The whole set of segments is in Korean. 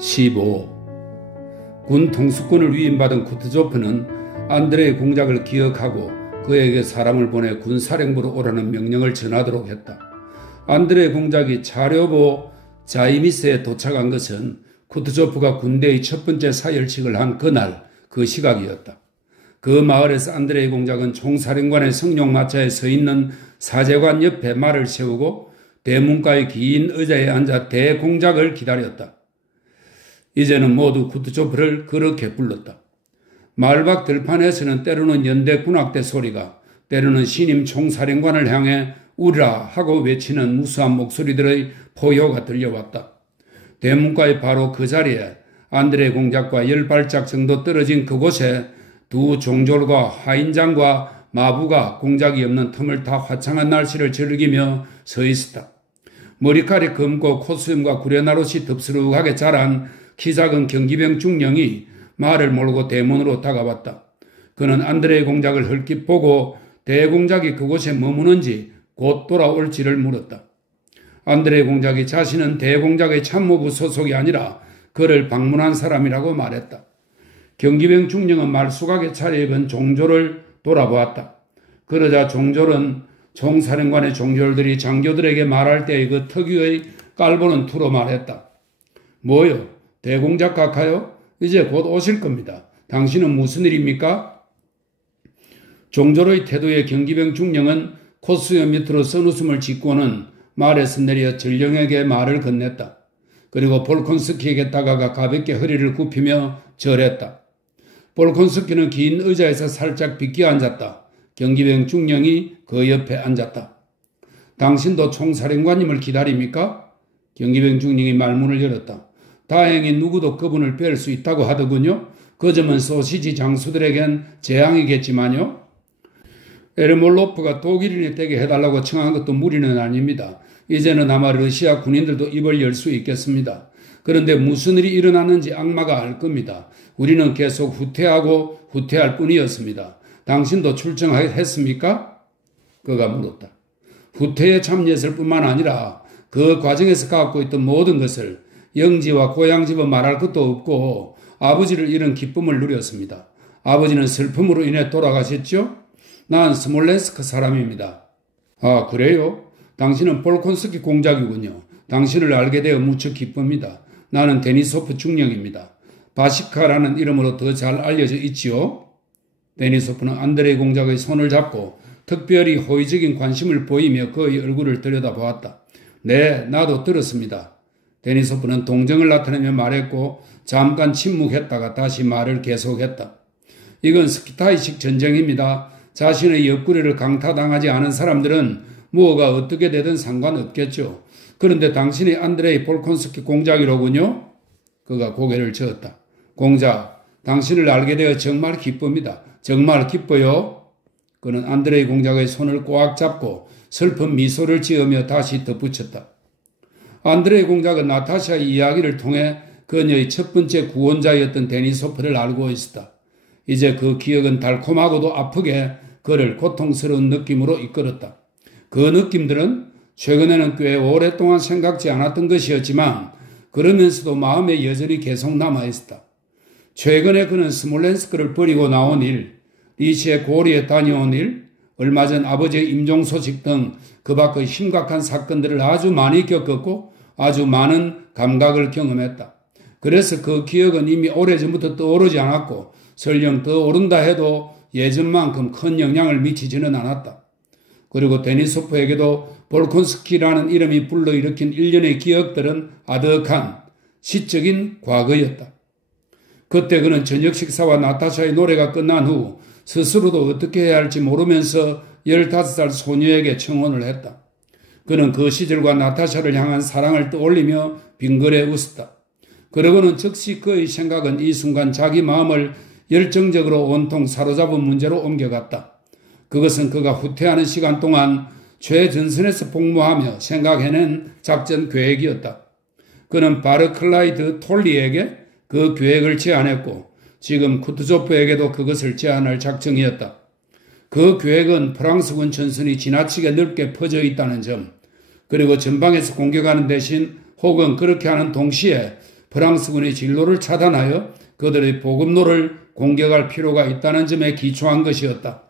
15. 군 통수권을 위임받은 쿠트조프는 안드레의 공작을 기억하고 그에게 사람을 보내 군사령부로 오라는 명령을 전하도록 했다. 안드레의 공작이 차려보 자이미스에 도착한 것은 쿠트조프가 군대의 첫 번째 사열식을 한 그날 그 시각이었다. 그 마을에서 안드레의 공작은 총사령관의 성룡마차에 서 있는 사제관 옆에 말을 세우고 대문가의 긴 의자에 앉아 대공작을 기다렸다. 이제는 모두 쿠트조프를 그렇게 불렀다. 마을 밖 들판에서는 때로는 연대 군악대 소리가, 때로는 신임 총사령관을 향해 우리라 하고 외치는 무수한 목소리들의 포효가 들려왔다. 대문가의 바로 그 자리에 안드레 공작과 10발짝 정도 떨어진 그곳에 두 종졸과 하인장과 마부가 공작이 없는 틈을 타 화창한 날씨를 즐기며 서 있었다. 머리칼이 검고 콧수염과 구레나룻이 덥수룩하게 자란 키 작은 경기병 중령이 말을 몰고 대문으로 다가왔다. 그는 안드레의 공작을 헐깃 보고 대공작이 그곳에 머무는지 곧 돌아올지를 물었다. 안드레의 공작이 자신은 대공작의 참모부 소속이 아니라 그를 방문한 사람이라고 말했다. 경기병 중령은 말수각에 차려입은 종졸을 돌아보았다. 그러자 종졸은 총사령관의 종졸들이 장교들에게 말할 때의 그 특유의 깔보는 투로 말했다. 뭐요? 대공작 각하요? 이제 곧 오실 겁니다. 당신은 무슨 일입니까? 종졸의 태도에 경기병 중령은 콧수염 밑으로 선웃음을 짓고는 말에서 내려 전령에게 말을 건넸다. 그리고 볼콘스키에게 다가가 가볍게 허리를 굽히며 절했다. 볼콘스키는 긴 의자에서 살짝 비끼어 앉았다. 경기병 중령이 그 옆에 앉았다. 당신도 총사령관님을 기다립니까? 경기병 중령이 말문을 열었다. 다행히 누구도 그분을 뵐 수 있다고 하더군요. 그 점은 소시지 장수들에겐 재앙이겠지만요. 에르몰로프가 독일인이 되게 해달라고 청한 것도 무리는 아닙니다. 이제는 아마 러시아 군인들도 입을 열 수 있겠습니다. 그런데 무슨 일이 일어났는지 악마가 알 겁니다. 우리는 계속 후퇴하고 후퇴할 뿐이었습니다. 당신도 출정했습니까? 그가 물었다. 후퇴에 참여했을 뿐만 아니라 그 과정에서 갖고 있던 모든 것을 영지와 고향집은 말할 것도 없고 아버지를 잃은 기쁨을 누렸습니다. 아버지는 슬픔으로 인해 돌아가셨죠? 난 스몰렌스크 사람입니다. 아, 그래요? 당신은 볼콘스키 공작이군요. 당신을 알게 되어 무척 기쁩니다. 나는 데니소프 중령입니다. 바시카라는 이름으로 더 잘 알려져 있지요? 데니소프는 안드레이 공작의 손을 잡고 특별히 호의적인 관심을 보이며 그의 얼굴을 들여다보았다. 네, 나도 들었습니다. 데니소프는 동정을 나타내며 말했고 잠깐 침묵했다가 다시 말을 계속했다. 이건 스키타이식 전쟁입니다. 자신의 옆구리를 강타당하지 않은 사람들은 무엇가 어떻게 되든 상관없겠죠. 그런데 당신이 안드레이 볼콘스키 공작이로군요? 그가 고개를 저었다. 공작, 당신을 알게 되어 정말 기쁩니다. 정말 기뻐요. 그는 안드레이 공작의 손을 꽉 잡고 슬픈 미소를 지으며 다시 덧붙였다. 안드레이 공작은 나타샤의 이야기를 통해 그녀의 첫 번째 구원자였던 데니소프를 알고 있었다. 이제 그 기억은 달콤하고도 아프게 그를 고통스러운 느낌으로 이끌었다. 그 느낌들은 최근에는 꽤 오랫동안 생각지 않았던 것이었지만 그러면서도 마음에 여전히 계속 남아있었다. 최근에 그는 스몰렌스크를 버리고 나온 일, 리시의 고리에 다녀온 일, 얼마 전 아버지의 임종 소식 등 그 밖의 심각한 사건들을 아주 많이 겪었고 아주 많은 감각을 경험했다. 그래서 그 기억은 이미 오래전부터 떠오르지 않았고 설령 떠오른다 해도 예전만큼 큰 영향을 미치지는 않았다. 그리고 데니소프에게도 볼콘스키라는 이름이 불러일으킨 일련의 기억들은 아득한 시적인 과거였다. 그때 그는 저녁 식사와 나타샤의 노래가 끝난 후 스스로도 어떻게 해야 할지 모르면서 15살 소녀에게 청혼을 했다. 그는 그 시절과 나타샤를 향한 사랑을 떠올리며 빙그레 웃었다. 그러고는 즉시 그의 생각은 이 순간 자기 마음을 열정적으로 온통 사로잡은 문제로 옮겨갔다. 그것은 그가 후퇴하는 시간 동안 최전선에서 복무하며 생각해낸 작전 계획이었다. 그는 바르클라이드 톨리에게 그 계획을 제안했고 지금 쿠트조프에게도 그것을 제안할 작정이었다. 그 계획은 프랑스군 전선이 지나치게 넓게 퍼져 있다는 점, 그리고 전방에서 공격하는 대신 혹은 그렇게 하는 동시에 프랑스군의 진로를 차단하여 그들의 보급로를 공격할 필요가 있다는 점에 기초한 것이었다.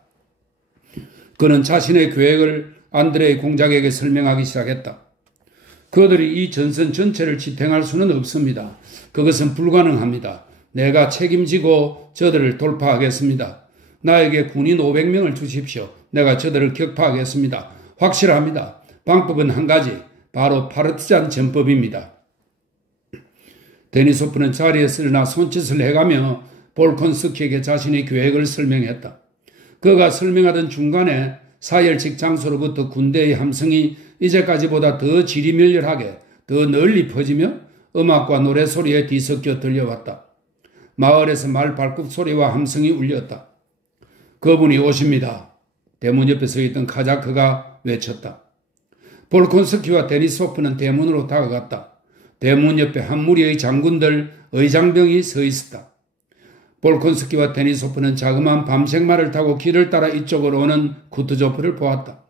그는 자신의 계획을 안드레이 공작에게 설명하기 시작했다. 그들이 이 전선 전체를 지탱할 수는 없습니다. 그것은 불가능합니다. 내가 책임지고 저들을 돌파하겠습니다. 나에게 군인 500명을 주십시오. 내가 저들을 격파하겠습니다. 확실합니다. 방법은 한 가지, 바로 파르티잔 전법입니다. 데니소프는 자리에서 일어나 손짓을 해가며 볼콘스키에게 자신의 계획을 설명했다. 그가 설명하던 중간에 사열식 장소로부터 군대의 함성이 이제까지보다 더 지리멸렬하게 더 널리 퍼지며 음악과 노래소리에 뒤섞여 들려왔다. 마을에서 말 발굽 소리와 함성이 울렸다. 그분이 오십니다. 대문 옆에 서 있던 카자크가 외쳤다. 볼콘스키와 데니소프는 대문으로 다가갔다. 대문 옆에 한 무리의 장군들, 의장병이 서 있었다. 볼콘스키와 데니소프는 자그마한 밤색말을 타고 길을 따라 이쪽으로 오는 쿠트조프를 보았다.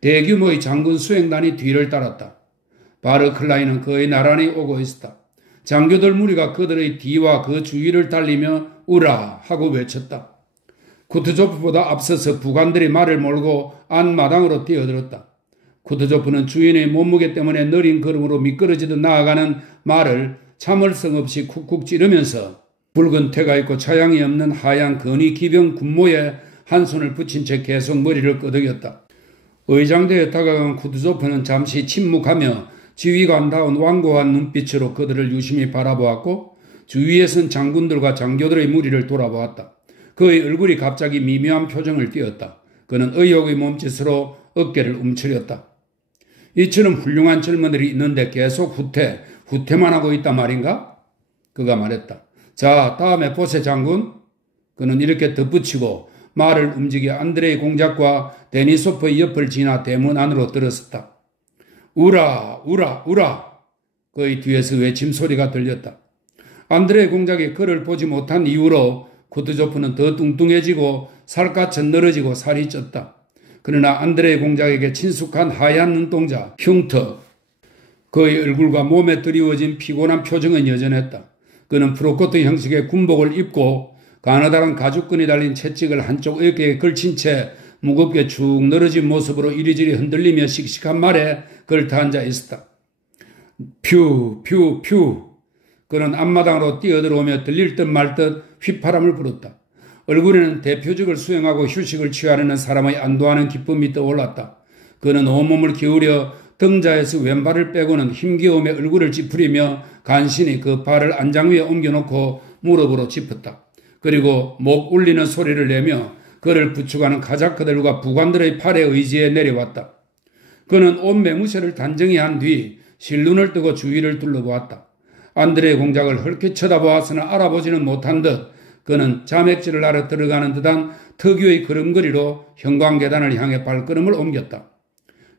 대규모의 장군 수행단이 뒤를 따랐다. 바르클라이는 그의 나란히 오고 있었다. 장교들 무리가 그들의 뒤와 그 주위를 달리며 우라 하고 외쳤다. 쿠트조프보다 앞서서 부관들이 말을 몰고 안마당으로 뛰어들었다. 쿠트조프는 주인의 몸무게 때문에 느린 걸음으로 미끄러지듯 나아가는 말을 참을성 없이 쿡쿡 찌르면서 붉은 태가 있고 차양이 없는 하얀 건의 기병 군모에 한 손을 붙인 채 계속 머리를 끄덕였다. 의장대에 다가간 쿠트조프는 잠시 침묵하며 지휘관다운 완고한 눈빛으로 그들을 유심히 바라보았고 주위에 선 장군들과 장교들의 무리를 돌아보았다. 그의 얼굴이 갑자기 미묘한 표정을 띄었다. 그는 의욕의 몸짓으로 어깨를 움츠렸다. 이처럼 훌륭한 젊은이들이 있는데 계속 후퇴만 하고 있단 말인가? 그가 말했다. 자, 다음에 보세 장군. 그는 이렇게 덧붙이고 말을 움직여 안드레이 공작과 데니소프의 옆을 지나 대문 안으로 들어섰다. 우라, 우라, 우라. 그의 뒤에서 외침 소리가 들렸다. 안드레이 공작이 그를 보지 못한 이후로 쿠트조프는 더 뚱뚱해지고 살갗은 늘어지고 살이 쪘다. 그러나 안드레이 공작에게 친숙한 하얀 눈동자, 흉터, 그의 얼굴과 몸에 드리워진 피곤한 표정은 여전했다. 그는 프로코트 형식의 군복을 입고 가느다란 가죽끈이 달린 채찍을 한쪽 어깨에 걸친 채 무겁게 축 늘어진 모습으로 이리저리 흔들리며 씩씩한 말에 걸터 앉아 있었다. 퓨, 퓨, 퓨. 그는 앞마당으로 뛰어들어오며 들릴 듯 말 듯 휘파람을 불었다. 얼굴에는 대표직을 수행하고 휴식을 취하려는 사람의 안도하는 기쁨이 떠올랐다. 그는 온몸을 기울여 등자에서 왼발을 빼고는 힘겨움에 얼굴을 찌푸리며 간신히 그 발을 안장 위에 옮겨놓고 무릎으로 짚었다. 그리고 목 울리는 소리를 내며 그를 부축하는 카자크들과 부관들의 팔에 의지해 내려왔다. 그는 온 매무새를 단정히 한 뒤 실눈을 뜨고 주위를 둘러보았다. 안드레의 공작을 헐끗 쳐다보았으나 알아보지는 못한 듯 그는 자맥질을 나러 들어가는 듯한 특유의 걸음걸이로 형광계단을 향해 발걸음을 옮겼다.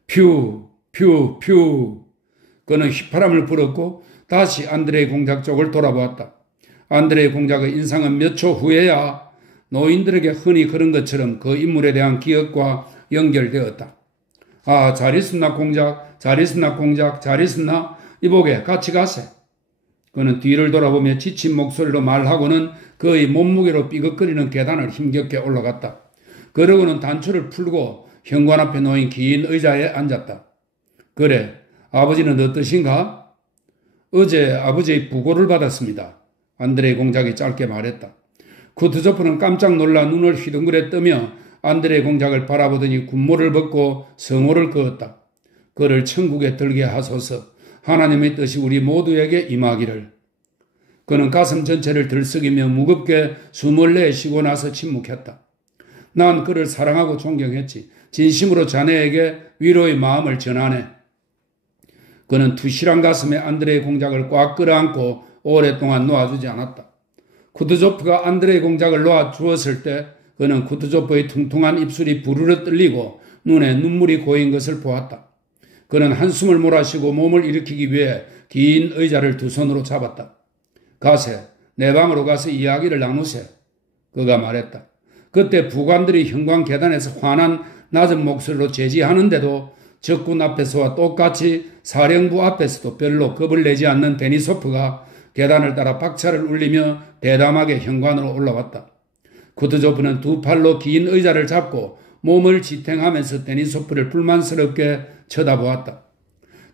퓨, 퓨, 퓨. 그는 휘파람을 불었고 다시 안드레의 공작 쪽을 돌아보았다. 안드레의 공작의 인상은 몇 초 후에야 노인들에게 흔히 그런 것처럼 그 인물에 대한 기억과 연결되었다. 아, 잘 있었나 공작, 잘 있었나 공작, 잘 있었나? 이보게 같이 가세. 그는 뒤를 돌아보며 지친 목소리로 말하고는 그의 몸무게로 삐걱거리는 계단을 힘겹게 올라갔다. 그러고는 단추를 풀고 현관 앞에 놓인 긴 의자에 앉았다. 그래, 아버지는 어떠신가? 어제 아버지의 부고를 받았습니다. 안드레이 공작이 짧게 말했다. 쿠트조프는 깜짝 놀라 눈을 휘둥그레 뜨며 안드레이 공작을 바라보더니 군모를 벗고 성호를 그었다. 그를 천국에 들게 하소서. 하나님의 뜻이 우리 모두에게 임하기를. 그는 가슴 전체를 들썩이며 무겁게 숨을 내쉬고 나서 침묵했다. 난 그를 사랑하고 존경했지. 진심으로 자네에게 위로의 마음을 전하네. 그는 투실한 가슴에 안드레이 공작을 꽉 끌어안고 오랫동안 놓아주지 않았다. 쿠트조프가 안드레이 공작을 놓아주었을 때 그는 쿠트조프의 퉁퉁한 입술이 부르르 떨리고 눈에 눈물이 고인 것을 보았다. 그는 한숨을 몰아쉬고 몸을 일으키기 위해 긴 의자를 두 손으로 잡았다. 가세, 내 방으로 가서 이야기를 나누세. 그가 말했다. 그때 부관들이 형광 계단에서 환한 낮은 목소리로 제지하는데도 적군 앞에서와 똑같이 사령부 앞에서도 별로 겁을 내지 않는 데니소프가 계단을 따라 박차를 울리며 대담하게 현관으로 올라왔다. 쿠트조프는 두 팔로 긴 의자를 잡고 몸을 지탱하면서 데니소프를 불만스럽게 쳐다보았다.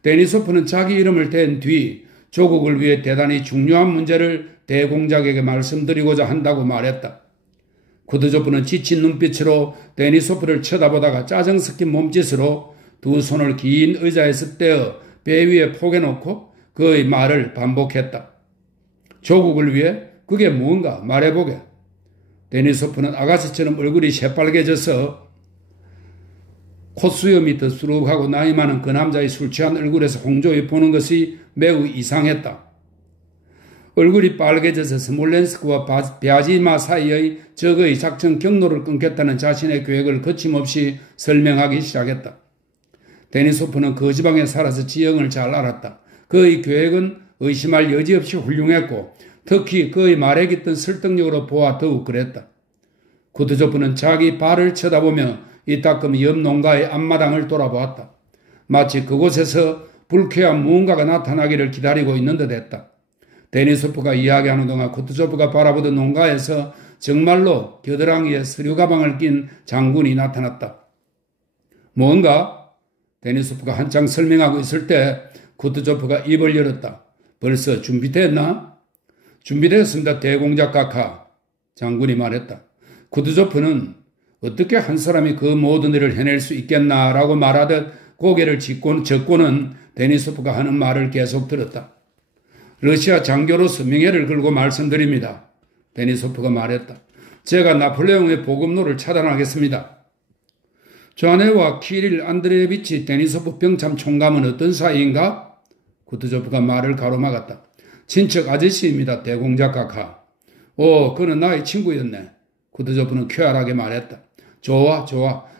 데니소프는 자기 이름을 댄 뒤 조국을 위해 대단히 중요한 문제를 대공작에게 말씀드리고자 한다고 말했다. 쿠트조프는 지친 눈빛으로 데니소프를 쳐다보다가 짜증 섞인 몸짓으로 두 손을 긴 의자에서 떼어 배 위에 포개놓고 그의 말을 반복했다. 조국을 위해? 그게 뭔가 말해보게. 데니소프는 아가씨처럼 얼굴이 새빨개져서 콧수염이 더수룩하고 나이 많은 그 남자의 술 취한 얼굴에서 홍조에 보는 것이 매우 이상했다. 얼굴이 빨개져서 스몰렌스크와 벼지마 사이의 적의 작전 경로를 끊겠다는 자신의 계획을 거침없이 설명하기 시작했다. 데니소프는 그 지방에 살아서 지형을 잘 알았다. 그의 계획은 의심할 여지 없이 훌륭했고 특히 그의 말에 깃든 설득력으로 보아 더욱 그랬다. 쿠트조프는 자기 발을 쳐다보며 이따금 옆 농가의 앞마당을 돌아보았다. 마치 그곳에서 불쾌한 무언가가 나타나기를 기다리고 있는 듯 했다. 데니소프가 이야기하는 동안 쿠트조프가 바라보던 농가에서 정말로 겨드랑이에 서류 가방을 낀 장군이 나타났다. 뭔가? 데니소프가 한창 설명하고 있을 때 쿠트조프가 입을 열었다. 벌써 준비됐나? 준비되었습니다, 대공작 각하. 장군이 말했다. 쿠트조프는 어떻게 한 사람이 그 모든 일을 해낼 수 있겠나라고 말하듯 고개를 젓고는 데니소프가 하는 말을 계속 들었다. 러시아 장교로서 명예를 걸고 말씀드립니다. 데니소프가 말했다. 제가 나폴레옹의 보급로를 차단하겠습니다. 좌네와 키릴 안드레예비치 데니소프 병참 총감은 어떤 사이인가? 쿠트조프가 말을 가로막았다. 친척 아저씨입니다, 대공작 각하. 그는 나의 친구였네. 쿠트조프는 쾌활하게 말했다. 좋아.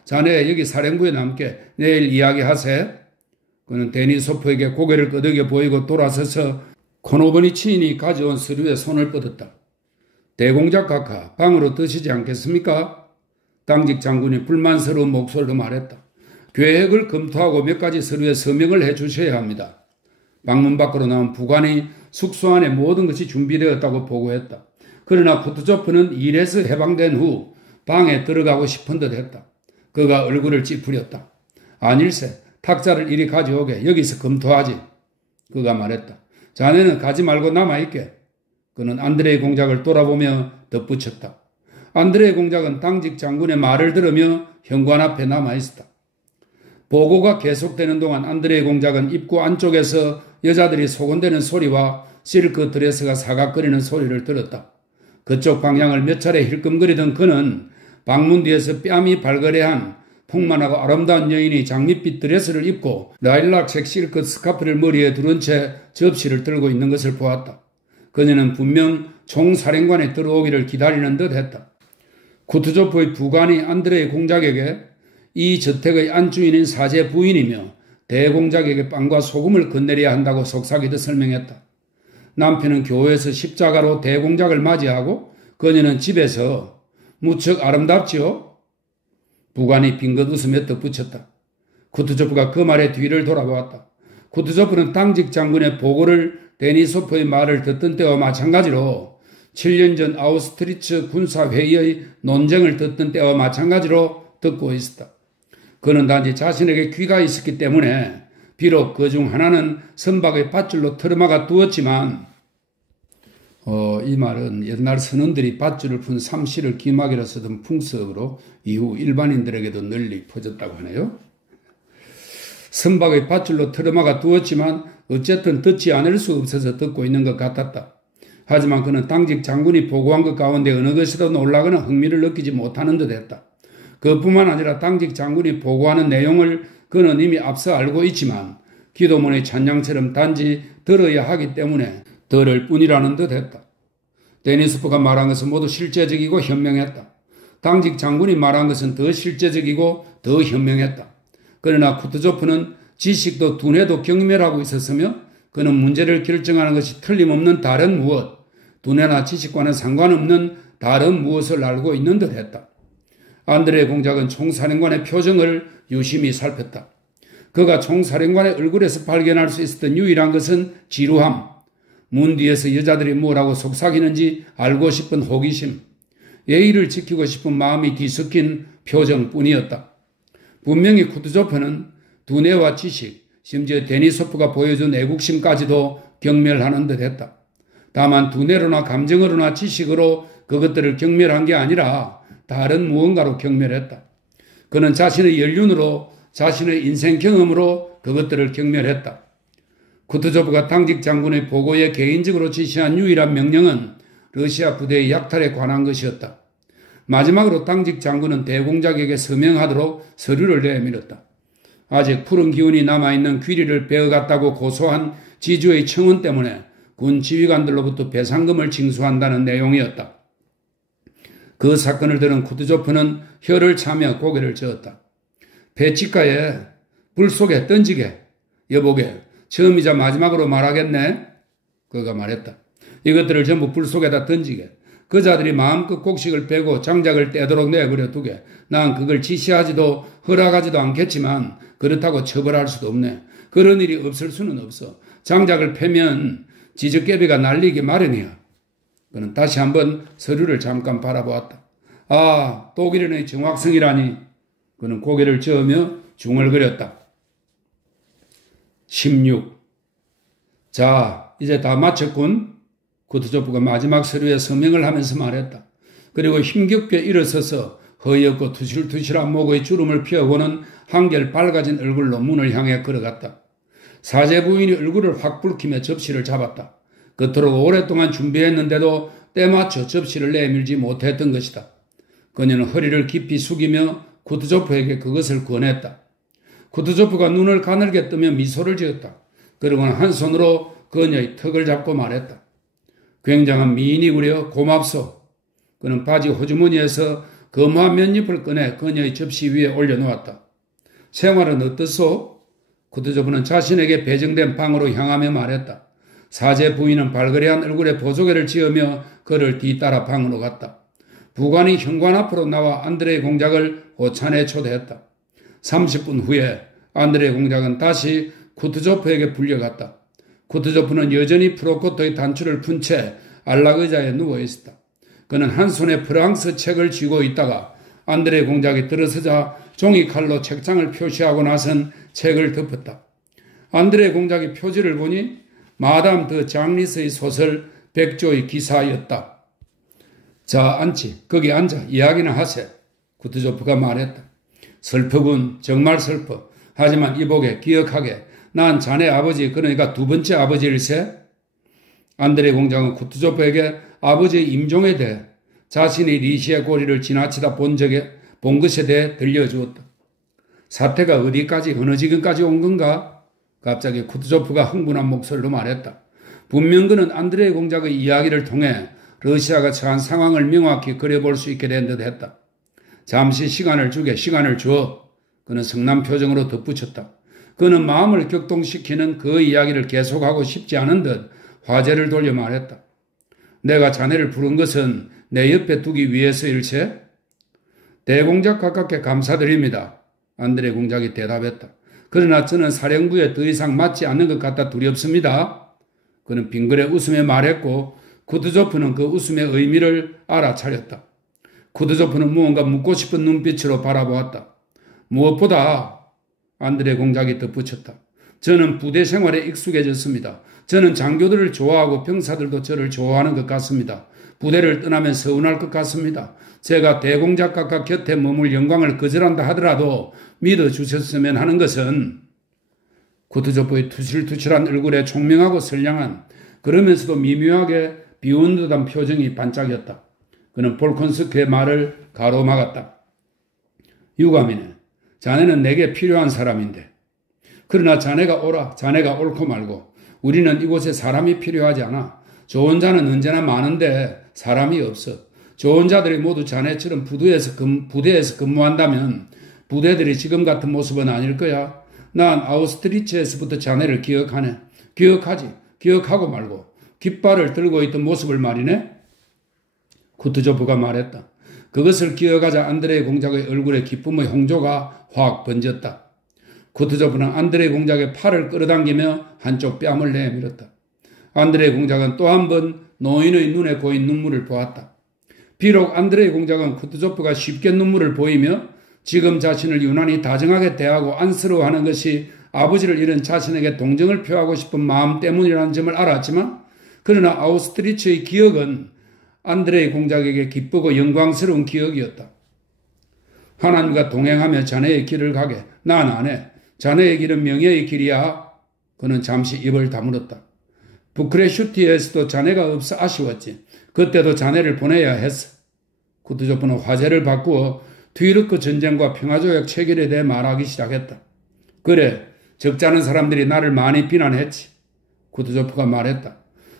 자네 여기 사령부에 남게 내일 이야기하세. 그는 데니소프에게 고개를 끄덕여 보이고 돌아서서 코노버니치인이 가져온 서류에 손을 뻗었다. 대공작 각하, 방으로 드시지 않겠습니까? 당직 장군이 불만스러운 목소리로 말했다. 계획을 검토하고 몇 가지 서류에 서명을 해 주셔야 합니다. 방문 밖으로 나온 부관이 숙소 안에 모든 것이 준비되었다고 보고했다. 그러나 쿠트조프는 일에서 해방된 후 방에 들어가고 싶은 듯 했다. 그가 얼굴을 찌푸렸다. 아닐세, 탁자를 이리 가져오게. 여기서 검토하지. 그가 말했다. 자네는 가지 말고 남아있게. 그는 안드레이 공작을 돌아보며 덧붙였다. 안드레이 공작은 당직 장군의 말을 들으며 현관 앞에 남아있었다. 보고가 계속되는 동안 안드레이 공작은 입구 안쪽에서 여자들이 소곤대는 소리와 실크 드레스가 사각거리는 소리를 들었다. 그쪽 방향을 몇 차례 힐끔거리던 그는 방문 뒤에서 뺨이 발그레한 풍만하고 아름다운 여인이 장밋빛 드레스를 입고 라일락색 실크 스카프를 머리에 두른 채 접시를 들고 있는 것을 보았다. 그녀는 분명 총사령관에 들어오기를 기다리는 듯 했다. 쿠트조프의 부관이 안드레이 공작에게 이 저택의 안주인인 사제 부인이며 대공작에게 빵과 소금을 건네려야 한다고 속삭이듯 설명했다. 남편은 교회에서 십자가로 대공작을 맞이하고 그녀는 집에서 무척 아름답지요? 부관이 빙긋 웃으며 덧붙였다. 쿠트조프가 그 말에 뒤를 돌아보았다. 쿠트조프는 당직 장군의 보고를 데니소프의 말을 듣던 때와 마찬가지로 7년 전 아우스트리츠 군사회의의 논쟁을 듣던 때와 마찬가지로 듣고 있었다. 그는 단지 자신에게 귀가 있었기 때문에 비록 그 중 하나는 선박의 밧줄로 틀어막아 두었지만 이 말은 옛날 선원들이 밧줄을 푼 삼시를 기막이라 쓰던 풍습으로 이후 일반인들에게도 널리 퍼졌다고 하네요. 선박의 밧줄로 틀어막아 두었지만 어쨌든 듣지 않을 수 없어서 듣고 있는 것 같았다. 하지만 그는 당직 장군이 보고한 것 가운데 어느 것이라도 놀라거나 흥미를 느끼지 못하는 듯 했다. 그뿐만 아니라 당직 장군이 보고하는 내용을 그는 이미 앞서 알고 있지만 기도문의 찬양처럼 단지 들어야 하기 때문에 들을 뿐이라는 듯 했다. 데니소프가 말한 것은 모두 실제적이고 현명했다. 당직 장군이 말한 것은 더 실제적이고 더 현명했다. 그러나 쿠트조프는 지식도 두뇌도 경멸하고 있었으며 그는 문제를 결정하는 것이 틀림없는 다른 무엇, 두뇌나 지식과는 상관없는 다른 무엇을 알고 있는 듯 했다. 안드레 공작은 총사령관의 표정을 유심히 살폈다. 그가 총사령관의 얼굴에서 발견할 수 있었던 유일한 것은 지루함, 문 뒤에서 여자들이 뭐라고 속삭이는지 알고 싶은 호기심, 예의를 지키고 싶은 마음이 뒤섞인 표정뿐이었다. 분명히 쿠트조프는 두뇌와 지식, 심지어 데니소프가 보여준 애국심까지도 경멸하는 듯 했다. 다만 두뇌로나 감정으로나 지식으로 그것들을 경멸한 게 아니라 다른 무언가로 경멸했다. 그는 자신의 연륜으로, 자신의 인생 경험으로 그것들을 경멸했다. 쿠트조프가 당직 장군의 보고에 개인적으로 지시한 유일한 명령은 러시아 부대의 약탈에 관한 것이었다. 마지막으로 당직 장군은 대공작에게 서명하도록 서류를 내밀었다. 아직 푸른 기운이 남아있는 귀리를 베어갔다고 고소한 지주의 청원 때문에 군 지휘관들로부터 배상금을 징수한다는 내용이었다. 그 사건을 들은 쿠트조프는 혀를 차며 고개를 저었다. 배치가에 불 속에 던지게, 여보게, 처음이자 마지막으로 말하겠네? 그가 말했다. 이것들을 전부 불 속에다 던지게. 그 자들이 마음껏 곡식을 빼고 장작을 떼도록 내버려 두게. 난 그걸 지시하지도 허락하지도 않겠지만 그렇다고 처벌할 수도 없네. 그런 일이 없을 수는 없어. 장작을 패면 지적개비가 날리기 마련이야. 그는 다시 한번 서류를 잠깐 바라보았다. 아, 독일인의 정확성이라니. 그는 고개를 저으며 중얼거렸다. 16. 자, 이제 다 마쳤군. 쿠트조프가 마지막 서류에 서명을 하면서 말했다. 그리고 힘겹게 일어서서 허옇고 투실투실한 목의 주름을 피워보는 한결 밝아진 얼굴로 문을 향해 걸어갔다. 사제 부인이 얼굴을 확 붉히며 접시를 잡았다. 그토록 오랫동안 준비했는데도 때맞춰 접시를 내밀지 못했던 것이다. 그녀는 허리를 깊이 숙이며 쿠트조프에게 그것을 권했다. 쿠트조프가 눈을 가늘게 뜨며 미소를 지었다. 그리고는 한 손으로 그녀의 턱을 잡고 말했다. 굉장한 미인이구려. 고맙소. 그는 바지 호주머니에서 검화 몇 잎을 꺼내 그녀의 접시 위에 올려놓았다. 생활은 어떻소? 쿠트조프는 자신에게 배정된 방으로 향하며 말했다. 사제 부인은 발그레한 얼굴에 보조개를 지으며 그를 뒤따라 방으로 갔다. 부관이 현관 앞으로 나와 안드레의 공작을 오찬에 초대했다. 30분 후에 안드레의 공작은 다시 쿠트조프에게 불려갔다. 쿠트조프는 여전히 프로코토의 단추를 푼 채 안락 의자에 누워 있었다. 그는 한 손에 프랑스 책을 쥐고 있다가 안드레의 공작이 들어서자 종이칼로 책장을 표시하고 나선 책을 덮었다. 안드레의 공작이 표지를 보니 마담 드 장리스의 소설 백조의 기사였다. 자, 앉지. 거기 앉아. 이야기나 하세. 쿠트조프가 말했다. 슬프군. 정말 슬퍼. 하지만 이보게, 기억하게. 난 자네 아버지, 그러니까 두 번째 아버지일세? 안드레 공장은 쿠트조프에게 아버지의 임종에 대해 자신이 리시의 고리를 지나치다 본 것에 대해 들려주었다. 사태가 어디까지, 어느 지경까지 온 건가? 갑자기 쿠트조프가 흥분한 목소리로 말했다. 분명 그는 안드레 공작의 이야기를 통해 러시아가 처한 상황을 명확히 그려볼 수 있게 된 듯 했다. 잠시 시간을 주게, 시간을 줘. 그는 성난 표정으로 덧붙였다. 그는 마음을 격동시키는 그 이야기를 계속하고 싶지 않은 듯 화제를 돌려 말했다. 내가 자네를 부른 것은 내 옆에 두기 위해서일세? 대공작 가깝게 감사드립니다. 안드레 공작이 대답했다. 그러나 저는 사령부에 더 이상 맞지 않는 것 같아 두렵습니다. 그는 빙그레 웃으며 말했고 쿠트조프는 그 웃음의 의미를 알아차렸다. 쿠트조프는 무언가 묻고 싶은 눈빛으로 바라보았다. 무엇보다 안드레 공작이 덧붙였다. 저는 부대 생활에 익숙해졌습니다. 저는 장교들을 좋아하고 병사들도 저를 좋아하는 것 같습니다. 부대를 떠나면 서운할 것 같습니다. 제가 대공작 각각 곁에 머물 영광을 거절한다 하더라도 믿어주셨으면 하는 것은 쿠트조프의 투실투실한 얼굴에 총명하고 선량한 그러면서도 미묘하게 비운 듯한 표정이 반짝였다. 그는 볼콘스크의 말을 가로막았다. 유감이네. 자네는 내게 필요한 사람인데. 그러나 자네가 오라. 자네가 옳고 말고. 우리는 이곳에 사람이 필요하지 않아. 좋은 자는 언제나 많은데 사람이 없어. 좋은 자들이 모두 자네처럼 부대에서 근무한다면 부대들이 지금 같은 모습은 아닐 거야. 난 아우스트리츠에서부터 자네를 기억하네. 기억하지. 기억하고 말고. 깃발을 들고 있던 모습을 말이네. 쿠트조프가 말했다. 그것을 기억하자 안드레 공작의 얼굴에 기쁨의 홍조가 확 번졌다. 쿠트조프는 안드레 공작의 팔을 끌어당기며 한쪽 뺨을 내밀었다. 안드레 공작은 또 한 번 노인의 눈에 고인 눈물을 보았다. 비록 안드레 공작은 쿠투조프가 쉽게 눈물을 보이며 지금 자신을 유난히 다정하게 대하고 안쓰러워하는 것이 아버지를 잃은 자신에게 동정을 표하고 싶은 마음 때문이라는 점을 알았지만, 그러나 아우스트리츠의 기억은 안드레 공작에게 기쁘고 영광스러운 기억이었다. 하나님과 동행하며 자네의 길을 가게. 난 안 해. 자네의 길은 명예의 길이야. 그는 잠시 입을 다물었다. 부크레슈티에서도 자네가 없어 아쉬웠지. 그때도 자네를 보내야 했어. 쿠투조프는 화제를 바꾸어 뒤르크 전쟁과 평화조약 체결에 대해 말하기 시작했다. 그래, 적잖은 사람들이 나를 많이 비난했지. 쿠투조프가 말했다.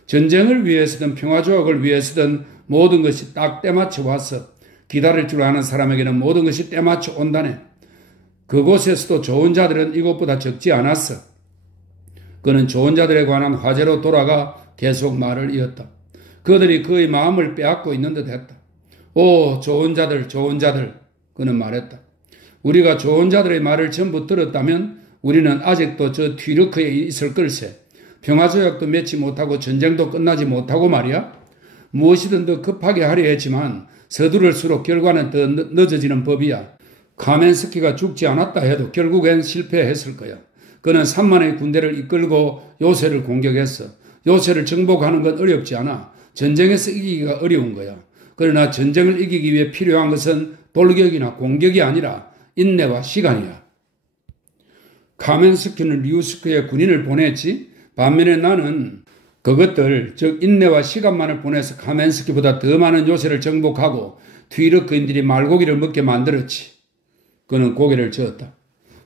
전쟁을 위해서든 평화조약을 위해서든 모든 것이 딱 때맞춰 왔어. 기다릴 줄 아는 사람에게는 모든 것이 때맞춰 온다네. 그곳에서도 좋은 자들은 이것보다 적지 않았어. 그는 좋은 자들에 관한 화제로 돌아가 계속 말을 이었다. 그들이 그의 마음을 빼앗고 있는 듯 했다. 오, 좋은 자들, 좋은 자들. 그는 말했다. 우리가 좋은 자들의 말을 전부 들었다면 우리는 아직도 저 뒤르크에 있을 걸세. 평화조약도 맺지 못하고 전쟁도 끝나지 못하고 말이야. 무엇이든 더 급하게 하려 했지만 서두를수록 결과는 더 늦어지는 법이야. 카멘스키가 죽지 않았다 해도 결국엔 실패했을 거야. 그는 3만의 군대를 이끌고 요새를 공격했어. 요새를 정복하는 건 어렵지 않아. 전쟁에서 이기기가 어려운 거야. 그러나 전쟁을 이기기 위해 필요한 것은 돌격이나 공격이 아니라 인내와 시간이야. 카멘스키는 리우스크에 군인을 보냈지. 반면에 나는 그것들, 즉 인내와 시간만을 보내서 카멘스키보다 더 많은 요새를 정복하고 뒤르크인들이 말고기를 먹게 만들었지. 그는 고개를 저었다.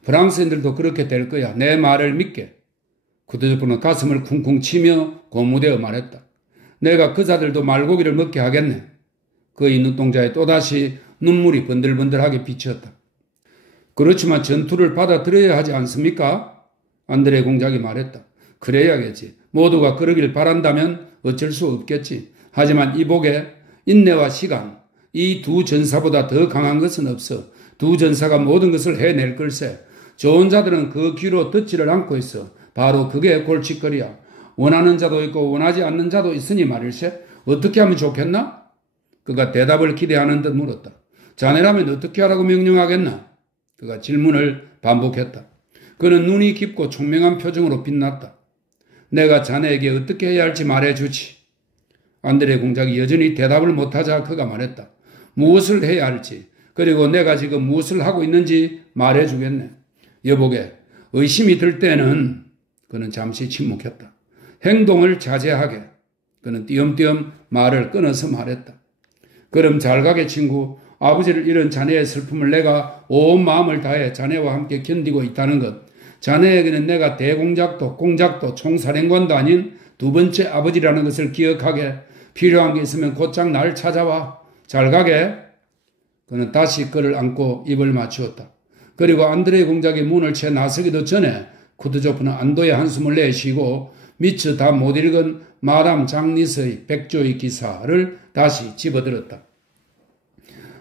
프랑스인들도 그렇게 될 거야. 내 말을 믿게. 쿠투조프는 가슴을 쿵쿵 치며 고무되어 말했다. 내가 그 자들도 말고기를 먹게 하겠네. 그의 눈동자에 또다시 눈물이 번들번들하게 비쳤다. 그렇지만 전투를 받아들여야 하지 않습니까? 안드레 공작이 말했다. 그래야겠지. 모두가 그러길 바란다면 어쩔 수 없겠지. 하지만 이복에 인내와 시간, 이 두 전사보다 더 강한 것은 없어. 두 전사가 모든 것을 해낼 걸세. 좋은 자들은 그 귀로 듣지를 않고 있어. 바로 그게 골칫거리야. 원하는 자도 있고 원하지 않는 자도 있으니 말일세. 어떻게 하면 좋겠나? 그가 대답을 기대하는 듯 물었다. 자네라면 어떻게 하라고 명령하겠나? 그가 질문을 반복했다. 그는 눈이 깊고 총명한 표정으로 빛났다. 내가 자네에게 어떻게 해야 할지 말해주지. 안드레 공작이 여전히 대답을 못하자 그가 말했다. 무엇을 해야 할지, 그리고 내가 지금 무엇을 하고 있는지 말해주겠네. 여보게, 의심이 들 때는 그는 잠시 침묵했다. 행동을 자제하게. 그는 띄엄띄엄 말을 끊어서 말했다. 그럼 잘 가게 친구. 아버지를 잃은 자네의 슬픔을 내가 온 마음을 다해 자네와 함께 견디고 있다는 것. 자네에게는 내가 대공작도 공작도 총사령관도 아닌 두 번째 아버지라는 것을 기억하게. 필요한 게 있으면 곧장 날 찾아와. 잘 가게. 그는 다시 그를 안고 입을 맞추었다. 그리고 안드레 공작의 문을 채 나서기도 전에 쿠투조프는 안도의 한숨을 내쉬고 미처 다 못 읽은 마담 장리스의 백조의 기사를 다시 집어들었다.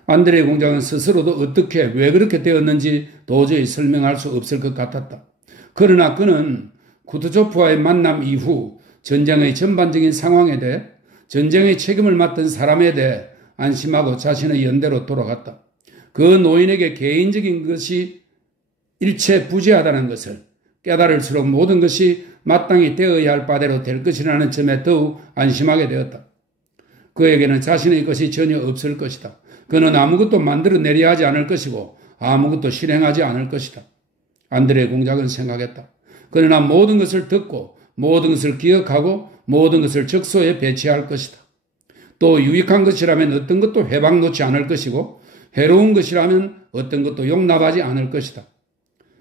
안드레 공작은 스스로도 어떻게 왜 그렇게 되었는지 도저히 설명할 수 없을 것 같았다. 그러나 그는 쿠투조프와의 만남 이후 전쟁의 전반적인 상황에 대해, 전쟁의 책임을 맡은 사람에 대해 안심하고 자신의 연대로 돌아갔다. 그 노인에게 개인적인 것이 일체 부재하다는 것을 깨달을수록 모든 것이 마땅히 되어야 할 바대로 될 것이라는 점에 더욱 안심하게 되었다. 그에게는 자신의 것이 전혀 없을 것이다. 그는 아무것도 만들어내려 하지 않을 것이고 아무것도 실행하지 않을 것이다. 안드레 공작은 생각했다. 그러나 모든 것을 듣고 모든 것을 기억하고 모든 것을 적소에 배치할 것이다. 또 유익한 것이라면 어떤 것도 회방 놓지 않을 것이고 해로운 것이라면 어떤 것도 용납하지 않을 것이다.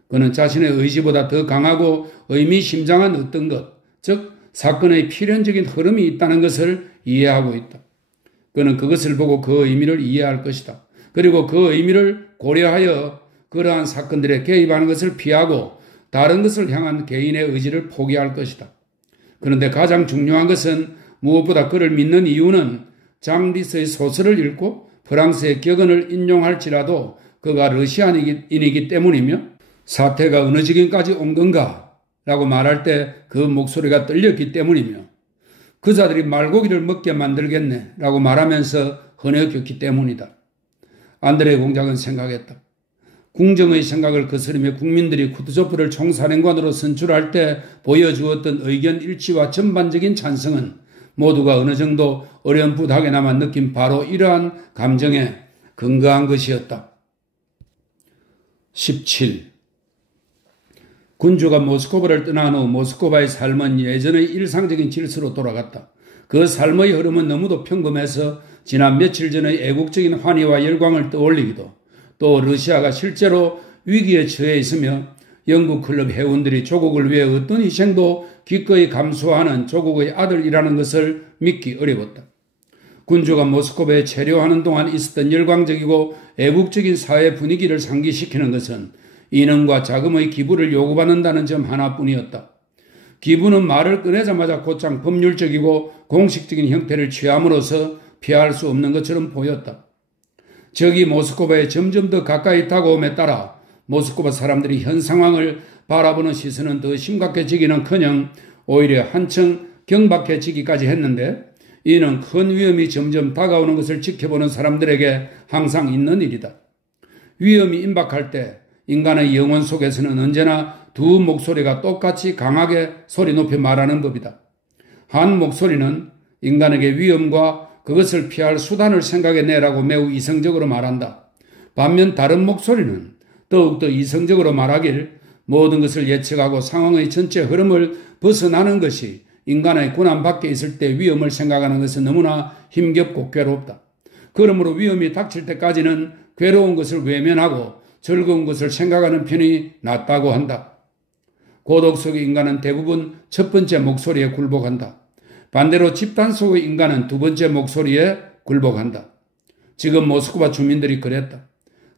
그는 자신의 의지보다 더 강하고 의미심장한 어떤 것, 즉 사건의 필연적인 흐름이 있다는 것을 이해하고 있다. 그는 그것을 보고 그 의미를 이해할 것이다. 그리고 그 의미를 고려하여 그러한 사건들에 개입하는 것을 피하고 다른 것을 향한 개인의 의지를 포기할 것이다. 그런데 가장 중요한 것은 무엇보다 그를 믿는 이유는 장리스의 소설을 읽고 프랑스의 격언을 인용할지라도 그가 러시아인이기 때문이며 사태가 어느 지경까지 온 건가? 라고 말할 때 그 목소리가 떨렸기 때문이며 그 자들이 말고기를 먹게 만들겠네 라고 말하면서 흐느꼈기 때문이다. 안드레 공작은 생각했다. 궁정의 생각을 거스르며 국민들이 쿠투조프를 총사령관으로 선출할 때 보여주었던 의견 일치와 전반적인 찬성은 모두가 어느 정도 어렴풋하게나마 느낀 바로 이러한 감정에 근거한 것이었다. 17. 군주가 모스크바를 떠난 후 모스크바의 삶은 예전의 일상적인 질서로 돌아갔다. 그 삶의 흐름은 너무도 평범해서 지난 며칠 전의 애국적인 환희와 열광을 떠올리기도, 또 러시아가 실제로 위기에 처해 있으며 영국 클럽 회원들이 조국을 위해 어떤 희생도 기꺼이 감수하는 조국의 아들이라는 것을 믿기 어려웠다. 군주가 모스크바에 체류하는 동안 있었던 열광적이고 애국적인 사회 분위기를 상기시키는 것은 인원과 자금의 기부를 요구받는다는 점 하나뿐이었다. 기부는 말을 꺼내자마자 곧장 법률적이고 공식적인 형태를 취함으로써 피할 수 없는 것처럼 보였다. 적이 모스크바에 점점 더 가까이 다가옴에 따라 모스크바 사람들이 현 상황을 바라보는 시선은 더 심각해지기는커녕 오히려 한층 경박해지기까지 했는데, 이는 큰 위험이 점점 다가오는 것을 지켜보는 사람들에게 항상 있는 일이다. 위험이 임박할 때 인간의 영혼 속에서는 언제나 두 목소리가 똑같이 강하게 소리 높여 말하는 법이다. 한 목소리는 인간에게 위험과 그것을 피할 수단을 생각해내라고 매우 이성적으로 말한다. 반면 다른 목소리는 더욱더 이성적으로 말하길, 모든 것을 예측하고 상황의 전체 흐름을 벗어나는 것이 인간의 고난 밖에 있을 때 위험을 생각하는 것은 너무나 힘겹고 괴롭다. 그러므로 위험이 닥칠 때까지는 괴로운 것을 외면하고 즐거운 것을 생각하는 편이 낫다고 한다. 고독 속의 인간은 대부분 첫 번째 목소리에 굴복한다. 반대로 집단 속의 인간은 두 번째 목소리에 굴복한다. 지금 모스크바 주민들이 그랬다.